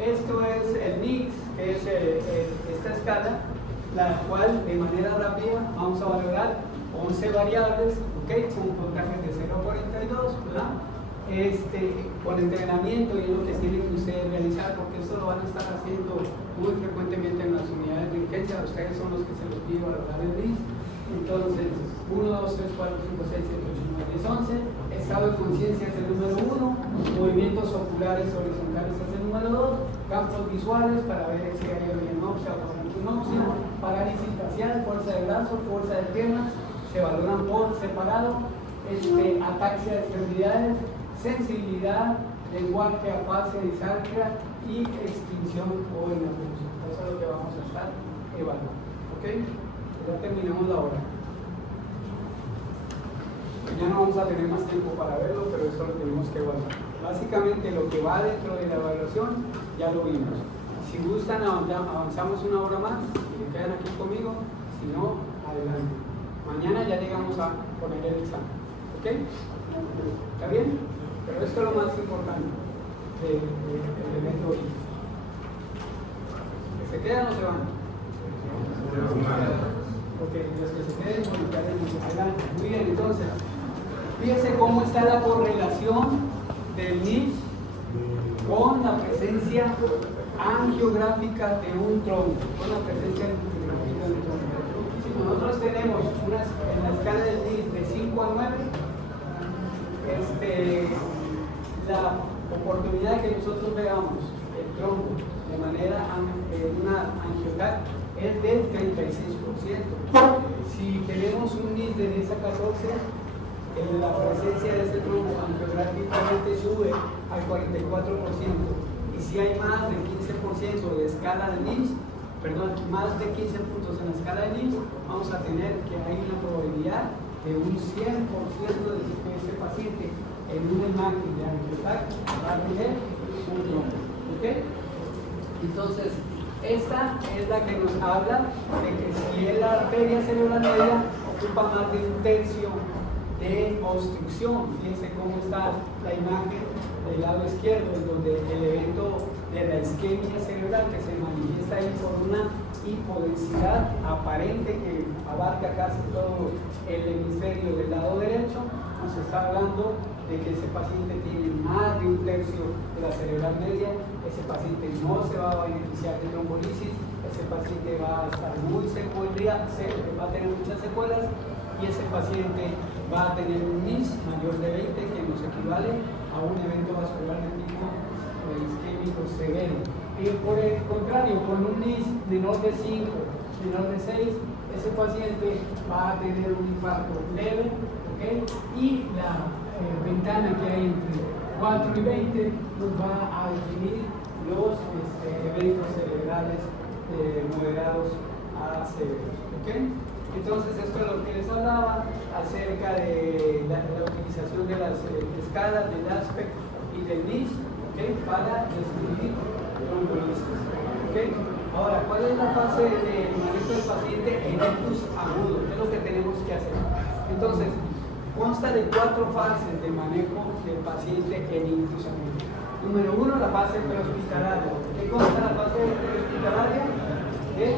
Esto es el NIX, que es esta escala, la cual de manera rápida vamos a valorar 11 variables, ¿okay? Con puntajes de 0 a 42, ¿verdad? Con entrenamiento, y es lo que tienen que ustedes realizar, porque esto lo van a estar haciendo muy frecuentemente en las unidades de urgencia. Ustedes son los que se los pido valorar el RIS. Entonces, 1, 2, 3, 4, 5, 6, 7, 8, 9, 10, 11. Estado de conciencia es el número 1. Movimientos oculares horizontales es el número 2. Campos visuales para ver si hay audionopsia o paranopsia. Parálisis facial, fuerza de brazo, fuerza de piernas. Se valoran por separado. Ataxia de extremidades, sensibilidad, lenguaje, afasia, disartria y extinción o inatención. Eso es lo que vamos a estar evaluando. ¿Ok? Ya terminamos la hora. Ya no vamos a tener más tiempo para verlo, pero esto lo tenemos que evaluar. Básicamente lo que va dentro de la evaluación ya lo vimos. Si gustan, avanzamos una hora más y se quedan aquí conmigo. Si no, adelante. Mañana ya llegamos a poner el examen. ¿Ok? ¿Está bien? Pero esto es lo más importante del evento hoy. ¿Que se quedan o se van? Ok, los que se queden, bueno, ya les adelante. Muy bien, entonces, fíjense cómo está la correlación del NIS con la presencia angiográfica de un trombo, con la presencia angiográfica de un trombo. Si nosotros tenemos en la escala del NIS de 5 a 9, la oportunidad de que nosotros veamos el trombo de manera una angiografía es del 36%. Si tenemos un NIS de 10 a 14, la presencia de ese trombo angiográficamente sube al 44%. Y si hay más del 15% de escala de NIS, más de 15 puntos en la escala de NIS, vamos a tener que hay una probabilidad de un 100% de que ese paciente en una imagen de angiografía va a tener un trombo. ¿Ok? Entonces, esta es la que nos habla de que si la arteria cerebral media ocupa más de un tercio de obstrucción. Fíjense cómo está la imagen del lado izquierdo, en donde el evento de la isquemia cerebral que se manifiesta ahí por una hipodensidad aparente que abarca casi todo el hemisferio del lado derecho, nos está hablando de que ese paciente tiene más de un tercio de la cerebral media, ese paciente no se va a beneficiar de trombolisis, ese paciente va a estar muy secuela, va a tener muchas secuelas, y ese paciente va a tener un NIS mayor de 20, que nos equivale a un evento vascular de tipo isquémico severo. Y por el contrario, con un NIS menor de 5, menor de 6, ese paciente va a tener un infarto leve, ¿okay? Y la ventana que hay entre 4 y 20 nos va a definir los eventos cerebrales moderados a severos. ¿Okay? Entonces, esto es lo que les hablaba acerca de la utilización de las escalas del ASPEC y del NIS, ¿okay? Para describir trombolisis. ¿Okay? Ahora, ¿cuál es la fase del manejo del paciente en ictus agudo? ¿Qué es lo que tenemos que hacer? Entonces, consta de 4 fases de manejo del paciente en ictus agudo. Número 1, la fase prehospitalaria. ¿Qué consta la fase prehospitalaria? Que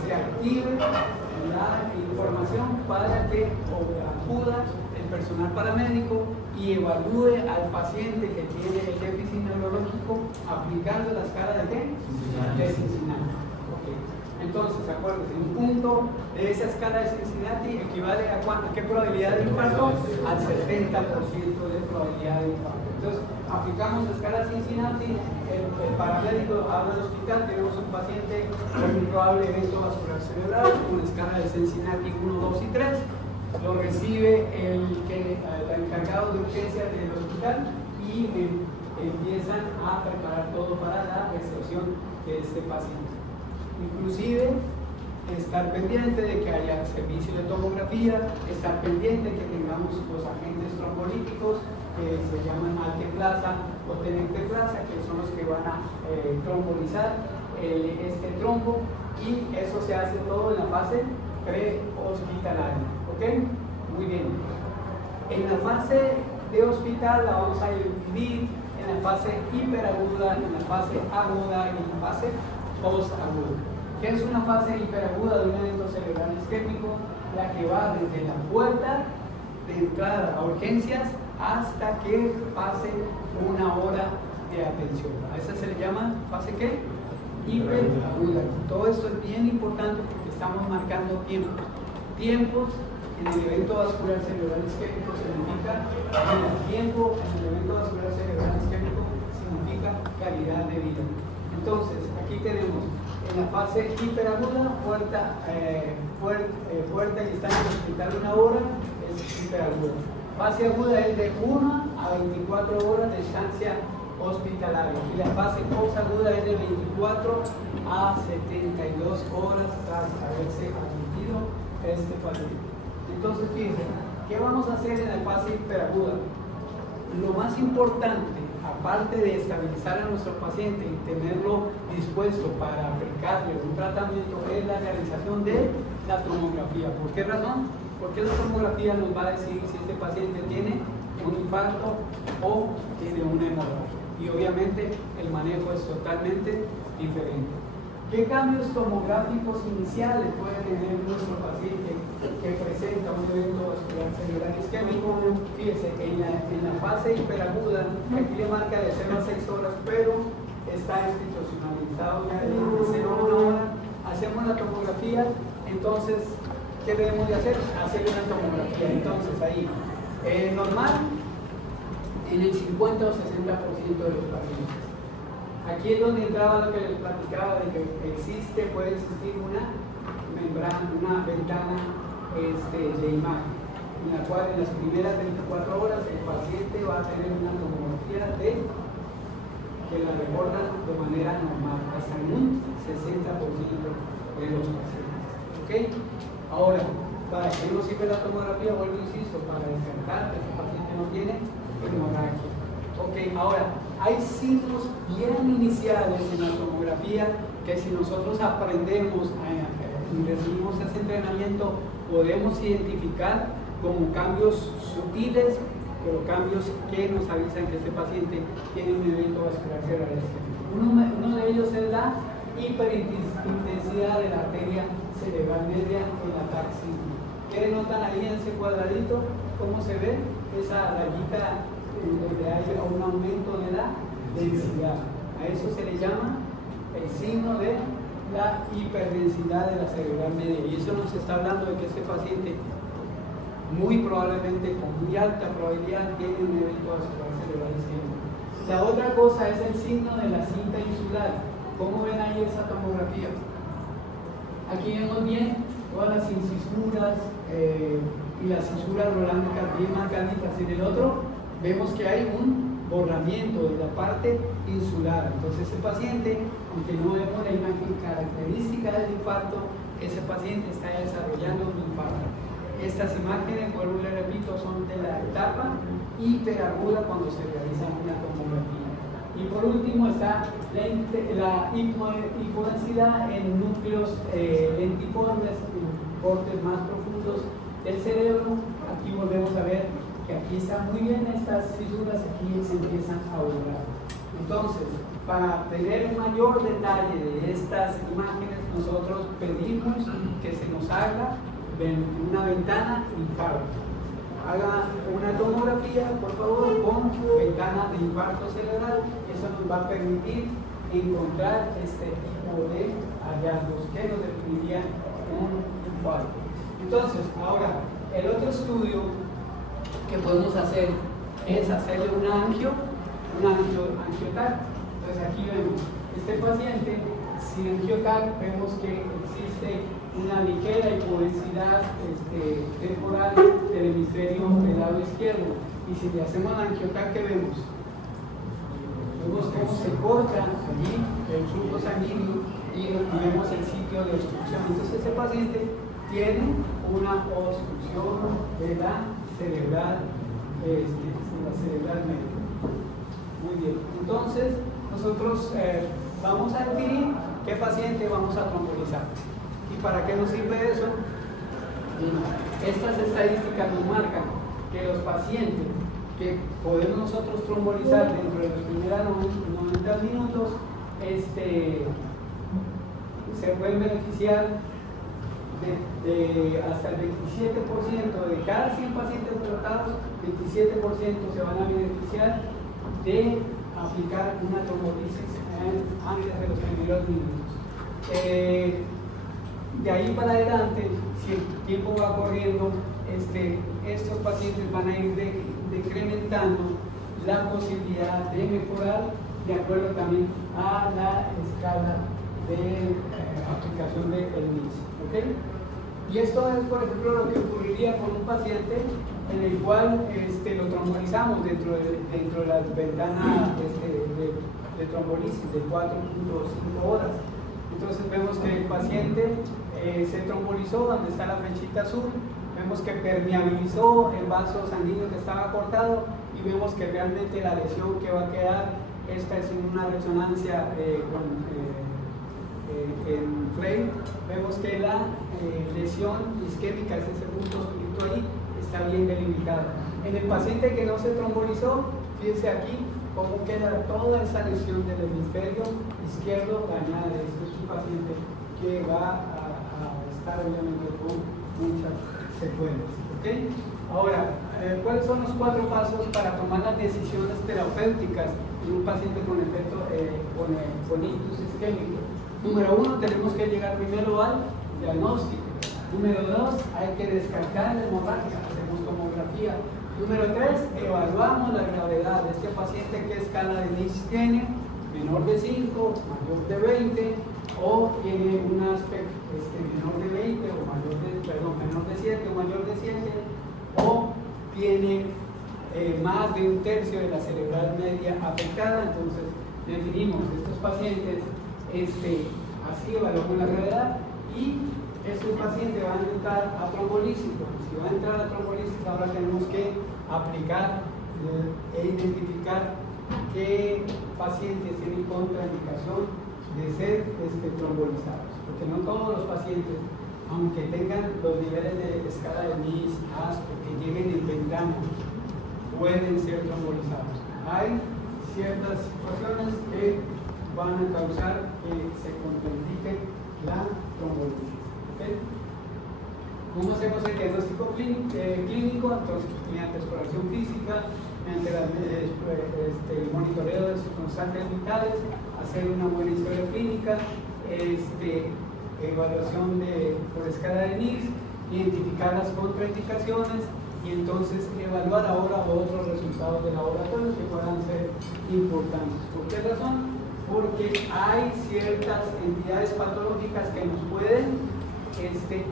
se active la información para que acuda el personal paramédico y evalúe al paciente que tiene el déficit neurológico aplicando la escala de ¿qué? De Cincinnati. Okay. Entonces, acuérdense, un punto de esa escala de Cincinnati equivale a ¿qué probabilidad de infarto? Al 70% de probabilidad de infarto. Entonces, aplicamos la escala de Cincinnati, el paramédico habla del hospital, tenemos un paciente con un probable evento vascular cerebral con escala de Cincinnati 1, 2 y 3, lo recibe el encargado de urgencias del hospital y empiezan a preparar todo para la recepción de este paciente. Inclusive, estar pendiente de que haya servicio de tomografía, estar pendiente de que tengamos los agentes trombolíticos que se llaman alteplasa o tenecteplasa, que son los que van a trombolizar este trombo, y eso se hace todo en la fase prehospitalaria. ¿Ok? Muy bien. En la fase de hospital la vamos a dividir en la fase hiperaguda, en la fase aguda y en la fase postaguda. ¿Qué es una fase hiperaguda de un evento cerebral isquémico? La que va desde la puerta de entrada a urgencias hasta que pase una hora de atención. A esa se le llama fase ¿qué? Hiperaguda. Todo esto es bien importante porque estamos marcando tiempos. Tiempos en el evento vascular cerebral isquémico significa tiempo, en el evento vascular cerebral isquémico significa calidad de vida. Entonces, aquí tenemos en la fase hiperaguda, puerta y está en el hospital una hora, es hiperaguda. Fase aguda es de 1 a 24 horas de estancia hospitalaria, y la fase postaguda es de 24 a 72 horas tras haberse admitido este paciente. Entonces, fíjense, ¿qué vamos a hacer en la fase hiperaguda? Lo más importante, aparte de estabilizar a nuestro paciente y tenerlo dispuesto para aplicarle un tratamiento, es la realización de la tomografía. ¿Por qué razón? Porque la tomografía nos va a decir si este paciente tiene un infarto o tiene una hemorragia. Y obviamente el manejo es totalmente diferente. ¿Qué cambios tomográficos iniciales puede tener nuestro paciente que presenta un evento vascular cerebral isquémico? Fíjese, en la fase hiperaguda, aquí le marca de 0 a 6 horas, pero está institucionalizado ya de 0 a 1 hora. Hacemos la tomografía, entonces, ¿qué debemos de hacer? Hacer una tomografía. Entonces, ahí, normal, en el 50 o 60% de los pacientes. Aquí es donde entraba lo que les platicaba de que puede existir una membrana, una ventana de imagen, en la cual en las primeras 24 horas el paciente va a tener una tomografía que la reportan de manera normal, hasta en un 60% de los pacientes. ¿Ok? Ahora, ¿para qué nos sirve la tomografía? Vuelvo, insisto, para descartar que el paciente no tiene hemorragia. Ok, ahora, hay signos bien iniciales en la tomografía que si nosotros aprendemos y recibimos ese entrenamiento, podemos identificar como cambios sutiles, pero cambios que nos avisan que este paciente tiene un evento vascular cerebral isquémico. Uno de ellos es la hiperintensidad de la arteria cerebral media en la taxis. ¿Qué notan ahí en ese cuadradito? ¿Cómo se ve esa rayita en donde hay un aumento de la densidad. A eso se le llama el signo de la hiperdensidad de la cerebral media. Y eso nos está hablando de que este paciente muy probablemente, con muy alta probabilidad, tiene un evento vascular cerebral isquémico. La otra cosa es el signo de la cinta insular. ¿Cómo ven ahí esa tomografía? Aquí vemos bien todas las incisuras y las cisuras rolándicas bien marcaditas. En el otro vemos que hay un borramiento de la parte insular. Entonces ese paciente, aunque no vemos la imagen característica del infarto, ese paciente está desarrollando un infarto. Estas imágenes, vuelvo y le repito, son de la etapa hiperaguda cuando se realiza una tomografía. Y por último está la hipodensidad en núcleos lentiformes, en cortes más profundos del cerebro. Aquí volvemos a ver que aquí están muy bien estas cisuras, aquí se empiezan a borrar. Entonces, para tener un mayor detalle de estas imágenes, nosotros pedimos que se nos haga una ventana infarto. Haga una tomografía, por favor, con ventana de infarto cerebral. Eso nos va a permitir encontrar este tipo de hallazgos que nos definirían un infarto. Entonces, ahora, el otro estudio que podemos hacer es hacerle un angiotac. Entonces aquí vemos este paciente sin angiotac, vemos que existe una ligera hipodensidad temporal del hemisferio del lado izquierdo. Y si le hacemos angiotac, ¿qué vemos? Vemos cómo se corta allí el flujo sanguíneo y vemos el sitio de obstrucción. Entonces ese paciente tiene una obstrucción de la cerebral, media. Muy bien. Entonces nosotros vamos a definir qué paciente vamos a trombolizar. ¿Y para qué nos sirve eso? Estas estadísticas nos marcan que los pacientes que podemos nosotros trombolizar dentro de los primeros 90 minutos se pueden beneficiar de hasta el 27% de cada 100 pacientes tratados, 27% se van a beneficiar de aplicar una trombolisis antes de los primeros minutos. De ahí para adelante, si el tiempo va corriendo, estos pacientes van a ir decrementando la posibilidad de mejorar de acuerdo también a la escala de aplicación del MIS. ¿Okay? Y esto es, por ejemplo, lo que ocurriría con un paciente en el cual lo trombolizamos dentro de la ventana de trombolisis de 4.5 horas. Entonces vemos que el paciente se trombolizó donde está la flechita azul, vemos que permeabilizó el vaso sanguíneo que estaba cortado y vemos que realmente la lesión que va a quedar, esta es una resonancia en Frey, vemos que la lesión isquémica, es ese punto oscurito ahí, está bien delimitada. En el paciente que no se trombolizó, fíjense aquí cómo queda toda esa lesión del hemisferio izquierdo dañada. Este es un paciente que va a estar obviamente con muchas secuelas. ¿Okay? Ahora, ¿cuáles son los 4 pasos para tomar las decisiones terapéuticas en un paciente con efecto con ictus isquémico? Número 1, tenemos que llegar primero al diagnóstico. Número 2, hay que descartar la hemorragia, hacemos tomografía. Número 3, evaluamos la gravedad de este paciente, qué escala de NICS tiene, menor de 5, mayor de 20, o tiene un aspecto menor de 20, o menor de 7 o mayor de 7, o tiene más de 1/3 de la cerebral media afectada. Entonces definimos estos pacientes, así evaluamos la gravedad y este paciente va a entrar a trombolisis. Si va a entrar a trombolisis, ahora tenemos que aplicar e identificar qué pacientes tienen contraindicación de ser trombolizados, porque no todos los pacientes, aunque tengan los niveles de escala de MIS, AS, que lleguen en ventana, pueden ser trombolizados. Hay ciertas situaciones que van a causar que se contraindique la trombolisis. ¿Okay? ¿Cómo hacemos el diagnóstico clínico? Entonces, mediante exploración física, mediante el monitoreo de sus constantes vitales, hacer una buena historia clínica, evaluación por escala de NICS, identificar las contraindicaciones y entonces evaluar ahora otros resultados de laboratorio que puedan ser importantes. ¿Por qué razón? Porque hay ciertas entidades patológicas que nos pueden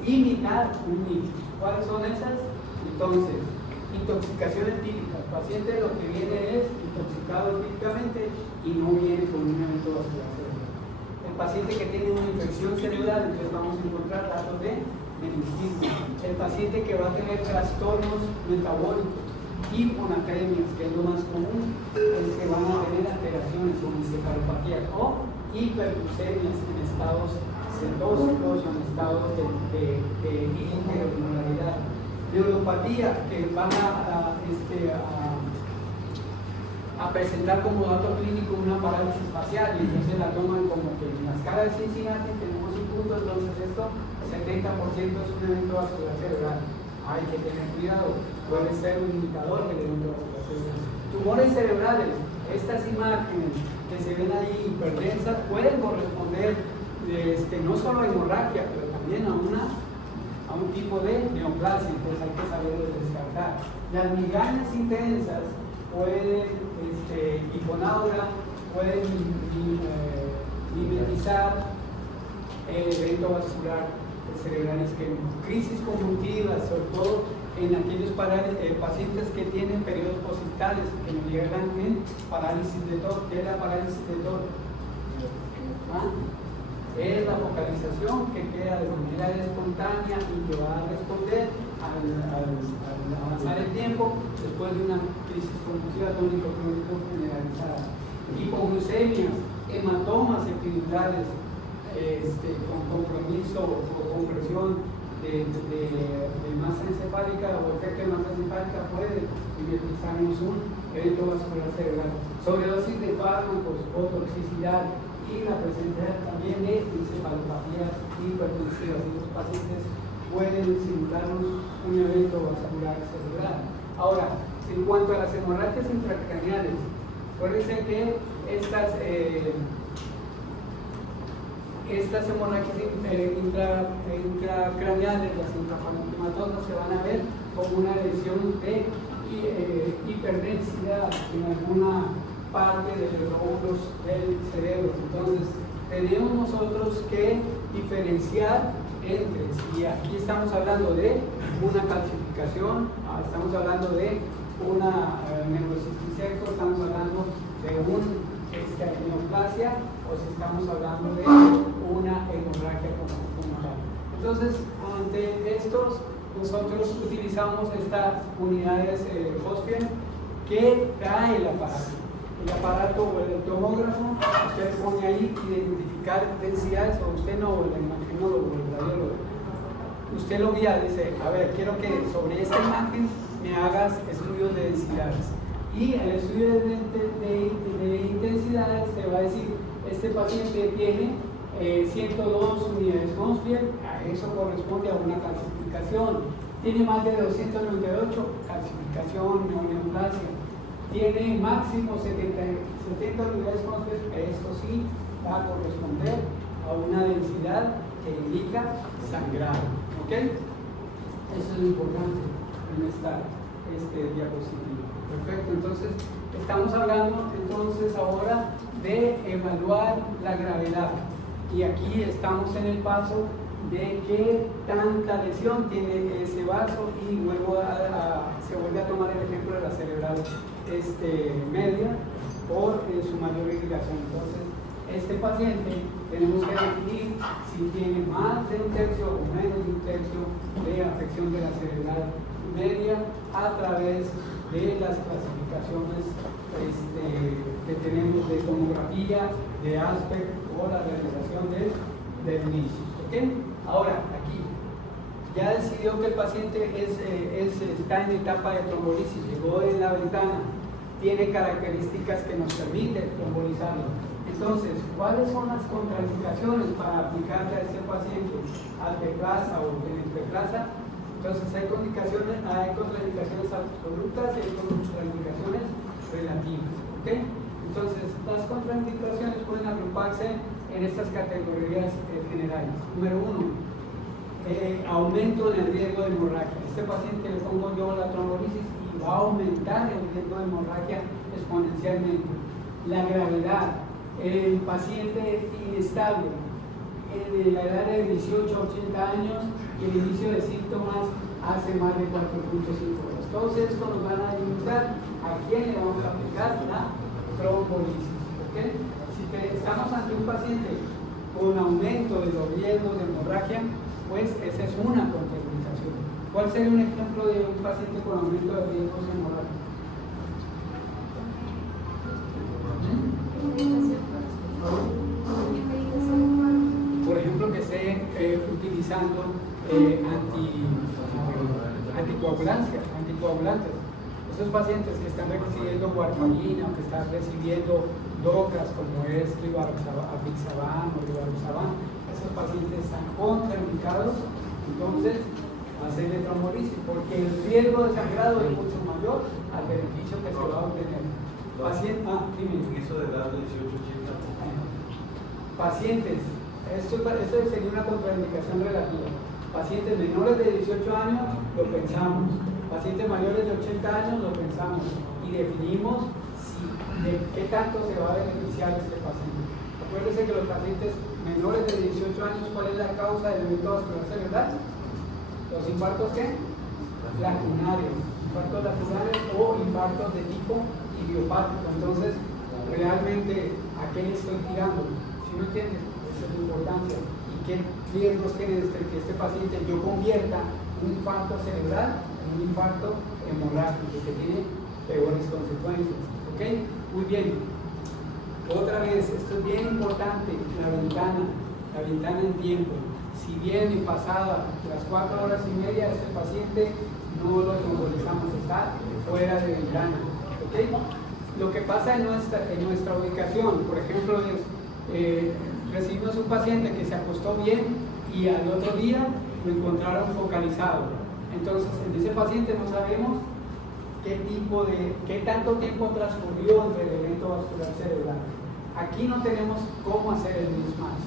imitar un NICS. ¿Cuáles son esas? Entonces, intoxicación etílica. El paciente lo que viene es intoxicado etílicamente y no viene con un evento vascular cerebral. El paciente que tiene una infección cerebral, entonces vamos a encontrar datos de meningitis. El paciente que va a tener trastornos metabólicos, hiponatremias, que es lo más común, es que van a tener alteraciones o encefalopatía o hiperglucemias en estados cetóxicos o en estados de hiperregularidad. Neuropatía, que van a presentar como dato clínico una parálisis facial y entonces la toman como que en la escala de Cincinnati tenemos un punto, entonces esto 70% es un evento vascular cerebral. Hay que tener cuidado, puede ser un indicador del evento vascular cerebral. Tumores cerebrales, estas imágenes que se ven ahí hiperdensas pueden corresponder no solo a hemorragia, pero también a un tipo de neoplasia, entonces hay que saberlo descartar. Las migrañas intensas pueden, hiponaura, pueden mimetizar el evento vascular cerebral isquémico. Crisis convulsivas, sobre todo en aquellos pacientes que tienen periodos positales, que nos llegan en parálisis de TOR. ¿Qué es la parálisis de TOR? Es la focalización que queda de manera espontánea y que va a responder al avanzar el tiempo después de una crisis convulsiva tónico-crónico generalizada. Hipoglucemias, hematomas epidurales con compromiso o compresión de masa encefálica o efecto de masa encefálica puede mimetizarnos un evento vascular cerebral. Sobredosis de fármacos o toxicidad y la presencia también de encefalopatías hipertensivas. Los pacientes pueden simularnos un evento vascular cerebral. Ahora, en cuanto a las hemorragias intracraneales, acuérdense que estas hemorragias intracraneales, las intraparenquimatosas, se van a ver como una lesión de hiperdensidad en alguna parte de los lóbulos del cerebro. Entonces, tenemos nosotros que diferenciar entre, si aquí estamos hablando de una calcificación, estamos hablando de una necrosis seco, estamos hablando de una neoplasia, o si estamos hablando de una hemorragia como tal. Entonces, ante estos, nosotros utilizamos estas unidades Hospital que trae el aparato. El aparato o el tomógrafo, usted pone ahí identificar densidades, o usted no, o el imagenólogo, el radiólogo. Usted lo guía, dice, a ver, quiero que sobre esta imagen me hagas estudios de densidades. Y el estudio de intensidades te va a decir, este paciente tiene 102 unidades Hounsfield, a eso corresponde a una calcificación. Tiene más de 298, calcificación neoplasia. Tiene máximo 70 unidades Hounsfield, esto sí va a corresponder a una densidad que indica sangrado. ¿Ok? Eso es lo importante en esta diapositiva. Perfecto, entonces estamos hablando entonces ahora de evaluar la gravedad. Y aquí estamos en el paso de qué tanta lesión tiene ese vaso y luego se vuelve a tomar el ejemplo de la cerebral media por su mayor irrigación. Entonces, este paciente tenemos que definir si tiene más de un tercio o menos de un tercio de afección de la cerebral media a través de las clasificaciones que tenemos de tomografía, de aspect o la realización del inicio. ¿Okay? Ahora, aquí ya decidió que el paciente está en etapa de trombolisis, llegó en la ventana, tiene características que nos permiten trombolizarlo. Entonces, ¿cuáles son las contraindicaciones para aplicarle a este paciente alteplasa o tenetreplasa? Entonces hay contraindicaciones absolutas y hay contraindicaciones relativas. ¿Ok? Entonces las contraindicaciones pueden agruparse en estas categorías generales. Número 1, aumento en el riesgo de hemorragia. Este paciente le pongo yo la trombolisis y va a aumentar el riesgo de hemorragia exponencialmente. La gravedad, el paciente inestable, en la edad de 18 a 80 años y el inicio de síntomas hace más de 4.5 horas. Todos estos nos van a ilustrar a quién le vamos a aplicar la trombolisis. ¿Okay? Si estamos ante un paciente con aumento de los riesgos de hemorragia, pues esa es una contraindicación. ¿Cuál sería un ejemplo de un paciente con aumento de riesgos de hemorragia? Por ejemplo, que esté utilizando anticoagulantes. Esos pacientes que están recibiendo warfarina o que están recibiendo drogas como es apixaban o rivaroxaban, esos pacientes están contraindicados entonces a hacerle trombolisis porque el riesgo de sangrado es mucho mayor al beneficio que se va a obtener. En eso de edad de 18-80. Pacientes, esto sería una contraindicación relativa. Pacientes menores de 18 años lo pensamos, pacientes mayores de 80 años lo pensamos y definimos de qué tanto se va a beneficiar este paciente. Acuérdense que los pacientes menores de 18 años, ¿cuál es la causa del evento vascular cerebral? Los infartos ¿qué? Lacunarios, infartos lacunarios o infartos de tipo idiopático. Entonces, realmente, ¿a qué le estoy tirando? ¿Sí me entiendes? Esa es la importancia. ¿Y qué riesgos tiene que este paciente yo convierta un infarto cerebral en un infarto hemorrágico que tiene peores consecuencias? ¿Ok? Muy bien. Otra vez, esto es bien importante, la ventana en tiempo. Si viene pasada las 4 horas y media, este paciente no lo trombolizamos, está fuera de ventana. ¿Okay? Lo que pasa en nuestra ubicación, por ejemplo, es recibimos un paciente que se acostó bien y al otro día lo encontraron focalizado. Entonces, en ese paciente no sabemos qué tanto tiempo transcurrió entre el evento vascular cerebral. Aquí no tenemos cómo hacer el mismatch,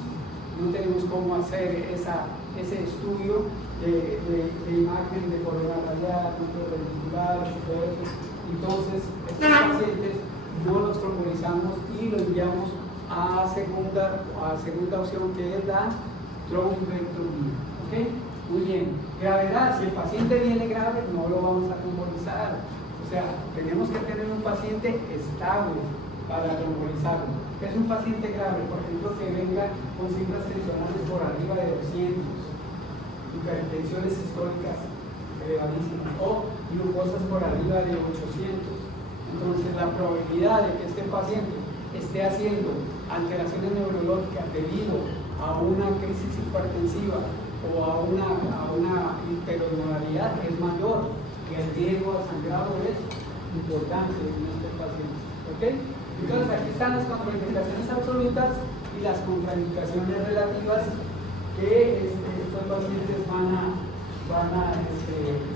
no tenemos cómo hacer ese estudio de imagen de corona radial, control ventricular, y todo eso. Entonces, estos pacientes no los trombolizamos y los enviamos a segunda opción, que es la trombectomía. ¿Okay? Muy bien. Gravedad, si el paciente viene grave, no lo vamos a trombolizar. O sea, tenemos que tener un paciente estable para trombolizarlo. Es un paciente grave, por ejemplo, que venga con cifras tensionales por arriba de 200, hipertensiones sistólicas elevadísimas o glucosas por arriba de 800. Entonces, la probabilidad de que este paciente esté haciendo alteraciones neurológicas debido a una crisis hipertensiva o a una hiperosmolaridad es mayor y el riesgo al sangrado es importante en este paciente. ¿Ok? Entonces aquí están las contraindicaciones absolutas y las contraindicaciones relativas que estos pacientes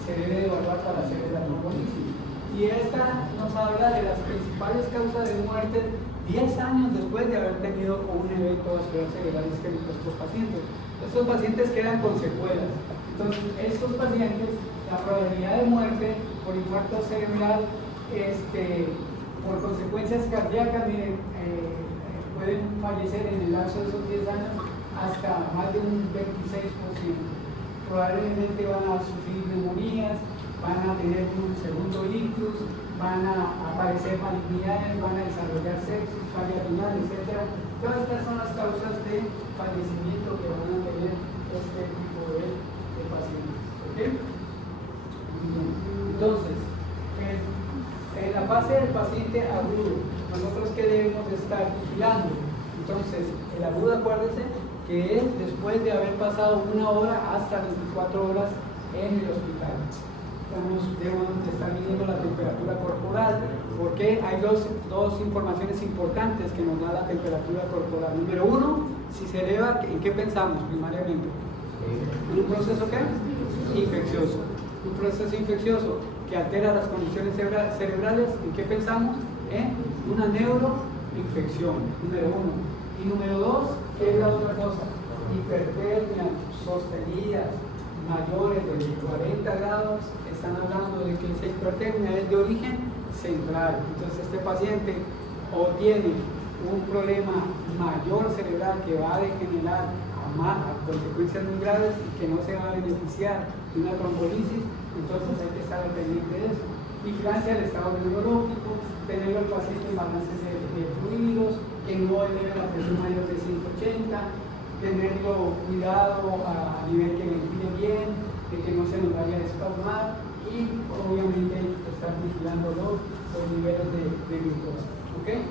se debe evaluar para hacer la trombolisis. Y esta nos habla de las principales causas de muerte 10 años después de haber tenido un evento vascular cerebral isquémico estos pacientes. Estos pacientes quedan con secuelas. Entonces, estos pacientes, la probabilidad de muerte por infarto cerebral, por consecuencias cardíacas, miren, pueden fallecer en el lapso de esos 10 años hasta más de un 26%. Probablemente van a sufrir neumonías, van a tener un segundo ictus, van a aparecer malignidades, van a desarrollar sepsis, falla renal, etc. Todas estas son las causas de fallecimiento que van a tener este tipo de pacientes. ¿Okay? Entonces, en la fase del paciente agudo, nosotros que debemos estar vigilando. Entonces, el agudo, acuérdense que es después de haber pasado 1 hora hasta 24 horas en el hospital. Debemos estar midiendo la temperatura corporal, porque hay dos informaciones importantes que nos da la temperatura corporal. Número 1, si se eleva, ¿en qué pensamos primariamente? ¿En un proceso qué? infeccioso. Un proceso infeccioso que altera las condiciones cerebrales. ¿En qué pensamos? En una neuroinfección, número 1. Y número 2, ¿qué es la otra cosa? Hipertermias sostenidas mayores de 40 grados. Están hablando de que esa hipertermia es de origen central. Entonces este paciente o tiene un problema mayor cerebral que va a degenerar a consecuencias muy graves y que no se va a beneficiar de una trombolisis, entonces hay que estar al pendiente de eso. Vigilancia del estado neurológico, tener al paciente en balances de fluidos, que no eleve la presión mayor de 180, tenerlo cuidado a nivel que ventile bien, de que no se nos vaya a espasmar y obviamente estar vigilando los niveles de glucosa. ¿Okay?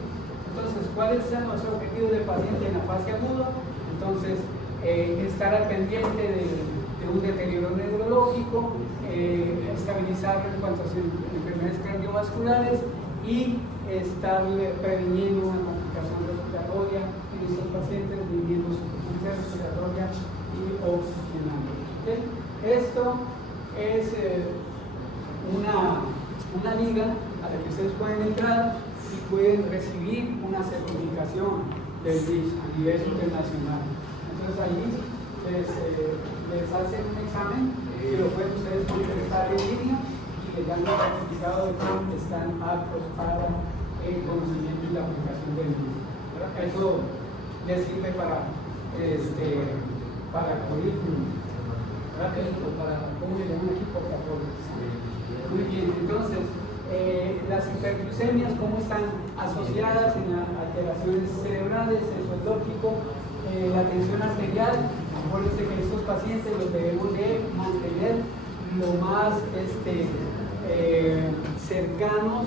Entonces, ¿cuáles son los objetivos del paciente en la fase aguda? Entonces, estar al pendiente de un deterioro neurológico, estabilizarlo en cuanto a enfermedades cardiovasculares y estar previniendo una complicación respiratoria en estos pacientes, viviendo insuficiencia respiratoria y oxigenando. ¿Okay? Esto es una liga a la que ustedes pueden entrar y pueden recibir una certificación del DISH a nivel internacional. Entonces ahí les hacen un examen que lo pueden ustedes completar en línea y les dan el certificado de que están aptos para el conocimiento y la aplicación del DISH. Eso les sirve para currículum, para ¿cómo le llaman aquí? Muy bien, entonces las hiperglucemias, ¿cómo están asociadas en alteraciones cerebrales? Eso es lógico. La tensión arterial, acuérdense que estos pacientes los debemos de mantener lo más cercanos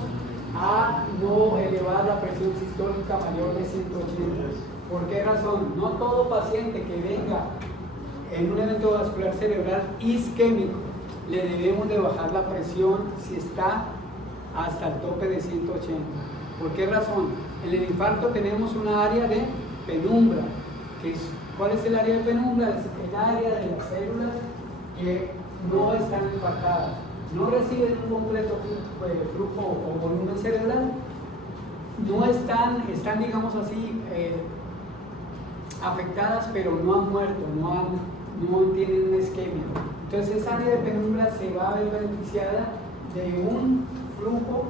a no elevar la presión sistólica mayor de 180. ¿Por qué razón? No todo paciente que venga en un evento vascular cerebral isquémico le debemos de bajar la presión si está hasta el tope de 180. ¿Por qué razón? En el infarto tenemos una área de penumbra. ¿Cuál es el área de penumbra? Es el área de las células que no están infartadas, no reciben un completo flujo o volumen cerebral, no están digamos así, afectadas, pero no han muerto, no tienen una isquemia. Entonces esa área de penumbra se va a ver beneficiada de un flujo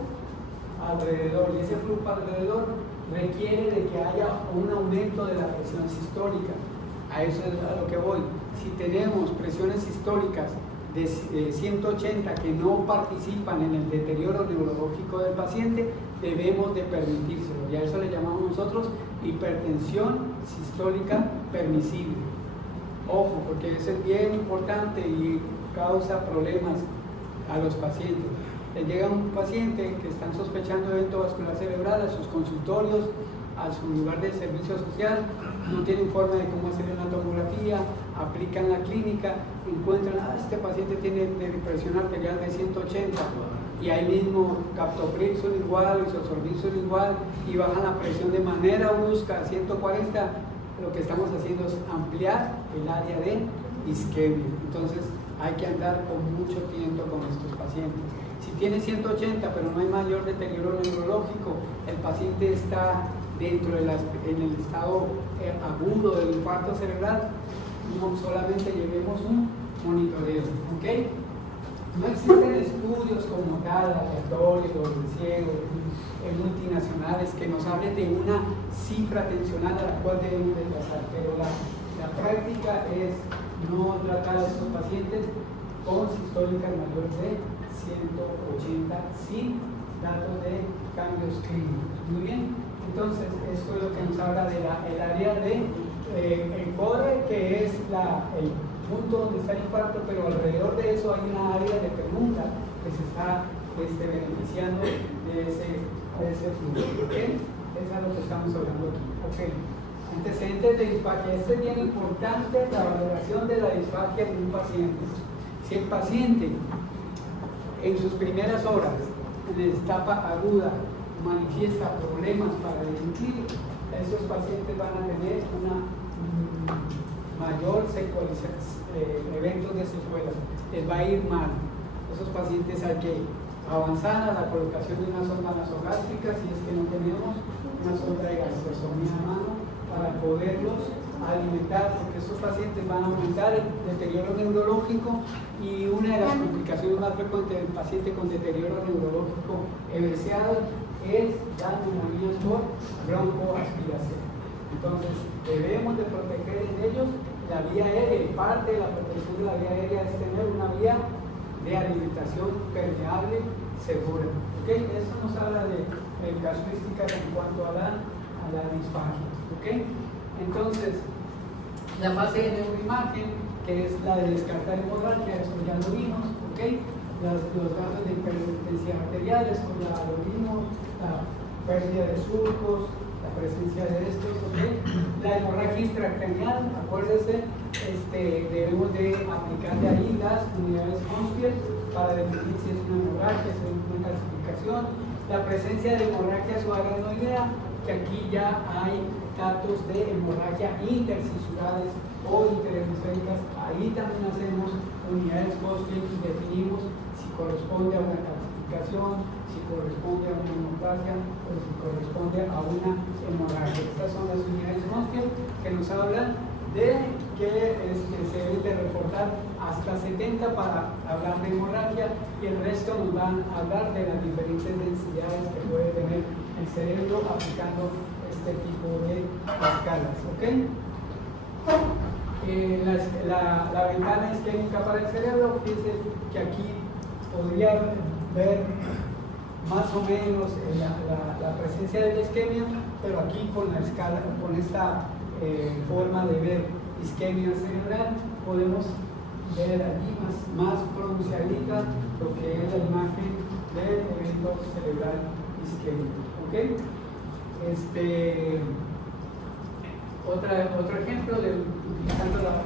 alrededor, y ese flujo alrededor requiere de que haya un aumento de la presión sistólica. A eso es a lo que voy. Si tenemos presiones sistólicas de 180 que no participan en el deterioro neurológico del paciente, debemos de permitírselo. Y a eso le llamamos nosotros hipertensión sistólica permisible. Ojo, porque eso es bien importante y causa problemas a los pacientes. Le llega un paciente que están sospechando de evento vascular cerebral a sus consultorios, a su lugar de servicio social, no tienen forma de cómo hacer una tomografía, aplican la clínica, encuentran, este paciente tiene presión arterial de 180 y ahí mismo captopril son igual, isosorbit son igual y bajan la presión de manera brusca a 140, lo que estamos haciendo es ampliar el área de isquemia. Entonces hay que andar con mucho tiempo con estos pacientes. Si tiene 180 pero no hay mayor deterioro neurológico, el paciente está dentro en el estado agudo del infarto cerebral, no solamente llevemos un monitoreo, ¿ok? No existen estudios como tal, aleatorios, ciegos, multinacionales que nos hablen de una cifra tensional a la cual debemos de trazar, pero la práctica es no tratar a estos pacientes con sistólicas mayores de 180 sin datos de cambios clínicos. Muy bien, entonces esto es lo que nos habla de el área de el core, que es el punto donde está el infarto, pero alrededor de eso hay una área de penumbra que se está beneficiando de ese flujo. ¿Okay? Eso es lo que estamos hablando aquí. Okay. Antecedentes de disfagia. Este es bien importante, la valoración de la disfagia de un paciente. Si el paciente en sus primeras horas, en la etapa aguda, manifiesta problemas para deglutir, esos pacientes van a tener una mayor eventos de secuelas, les va a ir mal. Esos pacientes hay que avanzar a la colocación de una sonda nasogástrica si es que no tenemos una sonda de gastrostomía a mano para poderlos alimentar, porque estos pacientes van a aumentar el deterioro neurológico y una de las complicaciones más frecuentes del paciente con deterioro neurológico evidenciado es la neumonía por broncoaspiración. Entonces debemos de proteger en ellos la vía aérea, y parte de la protección de la vía aérea es tener una vía de alimentación permeable segura. ¿Okay? Eso nos habla de casuísticas en cuanto a la disfagia. ¿Okay? Entonces, la fase de neuroimagen, que es la de descartar hemorragia, esto ya lo vimos. ¿Okay? Los casos de hipertensión arteriales, como lo vimos, la pérdida de surcos, la presencia de estos. ¿Okay? La hemorragia intracraneal, acuérdense, debemos de aplicarle ahí las unidades Hounsfield para definir si es una hemorragia, si es una calcificación. La presencia de hemorragia subarachnoidea, que aquí ya hay datos de hemorragia intercisurales o interhemisféricas, ahí también hacemos unidades Hounsfield y definimos si corresponde a una calcificación, si corresponde a una hemorragia o si corresponde a una hemorragia. Estas son las unidades Hounsfield que nos hablan de que se deben de reportar hasta 70 para hablar de hemorragia, y el resto nos van a hablar de las diferentes densidades que puede tener el cerebro aplicando este tipo de escalas. ¿Okay? La ventana isquémica para el cerebro, fíjense que aquí podría ver más o menos la presencia de la isquemia, pero aquí con la escala, con esta forma de ver isquemia cerebral, podemos ver allí más pronunciadita lo que es la imagen del evento cerebral isquémico. ¿Okay? Otro ejemplo utilizando la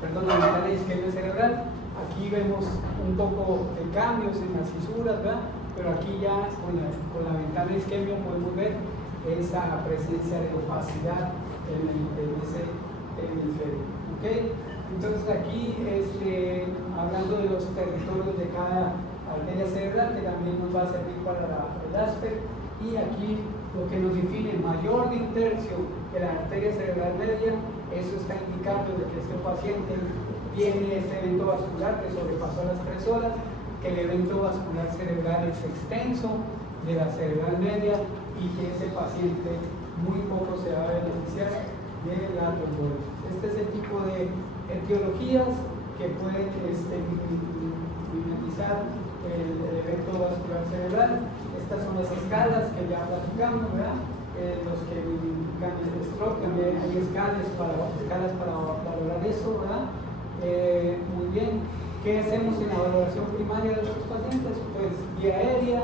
ventana de isquemia cerebral. Aquí vemos un poco de cambios en las fisuras, ¿verdad? Pero aquí ya con la ventana de isquemia podemos ver esa presencia de opacidad en ese hemisferio. ¿Okay? Entonces aquí, hablando de los territorios de cada arteria cerebral, que también nos va a servir para el ASPEC, y aquí lo que nos define mayor de un tercio de la arteria cerebral media, eso está indicando de que este paciente tiene este evento vascular que sobrepasó las 3 horas, que el evento vascular cerebral es extenso de la cerebral media y que ese paciente muy poco se va a beneficiar de la trombosis. Este es el tipo de etiologías que pueden mimetizar el evento vascular cerebral. Estas son las escalas que ya platicamos, ¿verdad? Los que indican el stroke, también hay escalas para valorar eso, ¿verdad? Muy bien. ¿Qué hacemos en la valoración primaria de estos pacientes? Pues vía aérea,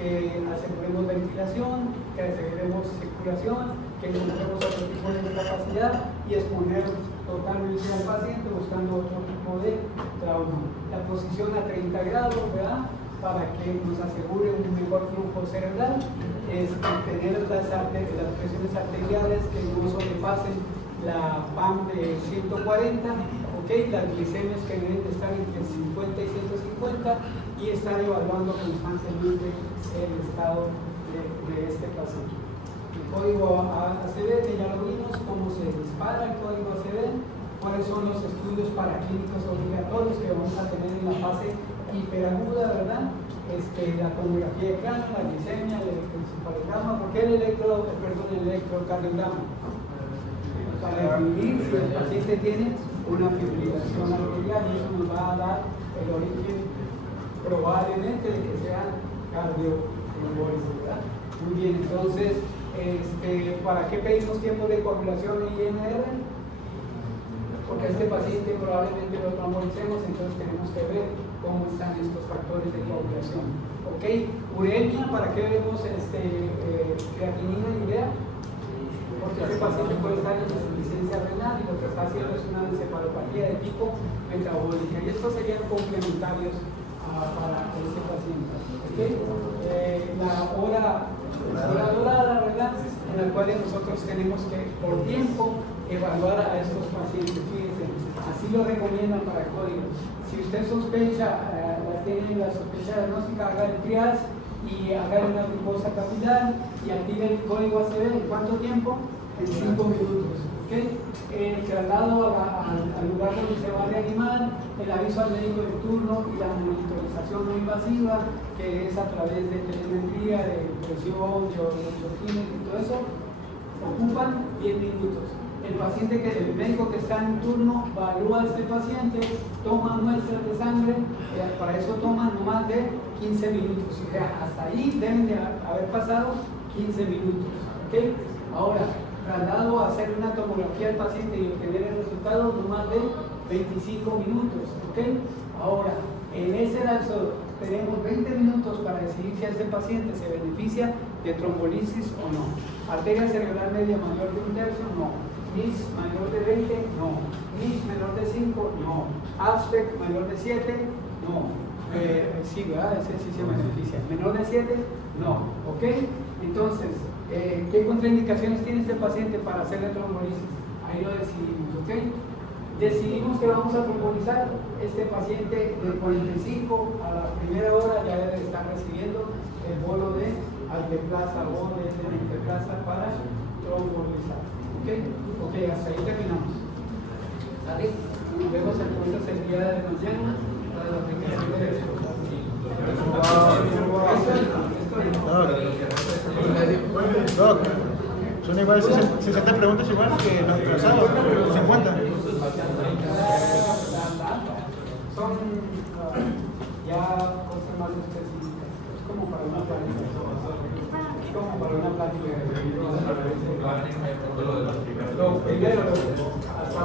que aseguremos ventilación, que aseguremos circulación, que encontremos otro tipo de incapacidad y exponer totalmente al paciente buscando otro tipo de trauma. La posición a 30 grados, ¿verdad? Para que nos asegure un mejor flujo cerebral, es tener las presiones arteriales que no sobrepasen la PAM de 140, ¿okay? Las glicemias que deben de estar entre 50 y 150 y estar evaluando constantemente el estado de este paciente. El código ACD, que ya lo vimos, cómo se dispara el código ACD, cuáles son los estudios paraclínicos obligatorios que vamos a tener en la fase hiperaguda, ¿verdad? La tomografía de cráneo, la glicemia, el electroencefalograma. ¿Por qué el electrocardiograma? Para definir si el paciente tiene una fibrilación arterial, y eso nos va a dar el origen probablemente de que sea cardioembólico, ¿verdad? Muy bien, entonces, ¿para qué pedimos tiempo de coagulación en INR? Porque este paciente probablemente lo trombolicemos, entonces tenemos que ver cómo están estos factores de coagulación. ¿Ok? Uremia, ¿para qué vemos creatinina y urea? Porque este paciente puede estar en insuficiencia renal y lo que está haciendo es una encefalopatía de tipo metabólica, y estos serían complementarios para este paciente. ¿Okay? La hora dorada, ¿verdad? en las cuales nosotros tenemos que, por tiempo, evaluar a estos pacientes. Fíjense, así lo recomiendan para el código. Si usted sospecha, tiene la sospecha diagnóstica, haga el triage y haga una glucosa capilar y active el código ACV. ¿En cuánto tiempo? En 5 minutos. ¿Okay? El traslado al lugar donde se va a reanimar, el aviso al médico de turno y la monitorización no invasiva, que es a través de telemetría, de presión, de oxígeno y todo eso, ocupan 10 minutos. El médico que está en turno evalúa a este paciente, toma muestras de sangre, para eso toma no más de 15 minutos. O sea, hasta ahí deben de haber pasado 15 minutos. ¿Okay? Ahora, traslado a hacer una tomografía al paciente y obtener el resultado no más de 25 minutos. ¿Okay? Ahora, en ese lapso tenemos 20 minutos para decidir si este paciente se beneficia de trombolisis o no. Arteria cerebral media mayor de 1/3, no. NIS mayor de 20, no. NIS menor de 5, no. Aspect mayor de 7, no. Sí, ¿verdad? Ese sí se beneficia. Menor de 7, no. ¿Ok? Entonces, ¿qué contraindicaciones tiene este paciente para hacerle trombolisis? Ahí lo decidimos, ¿ok? Decidimos que vamos a trombolizar. Este paciente de 45 a la primera hora ya debe estar recibiendo el bolo de alteplasa o de enteplasa para trombolizar. ¿Ok? Ok, hasta ahí terminamos. ¿Sale? Nos vemos entonces el día de mañana para la aplicación de esto. Doc, son igual 60 preguntas igual que los sábados, 50. Son ya cosas más específicas. Es como para una plática. Es como para una plática. Lo primero, hasta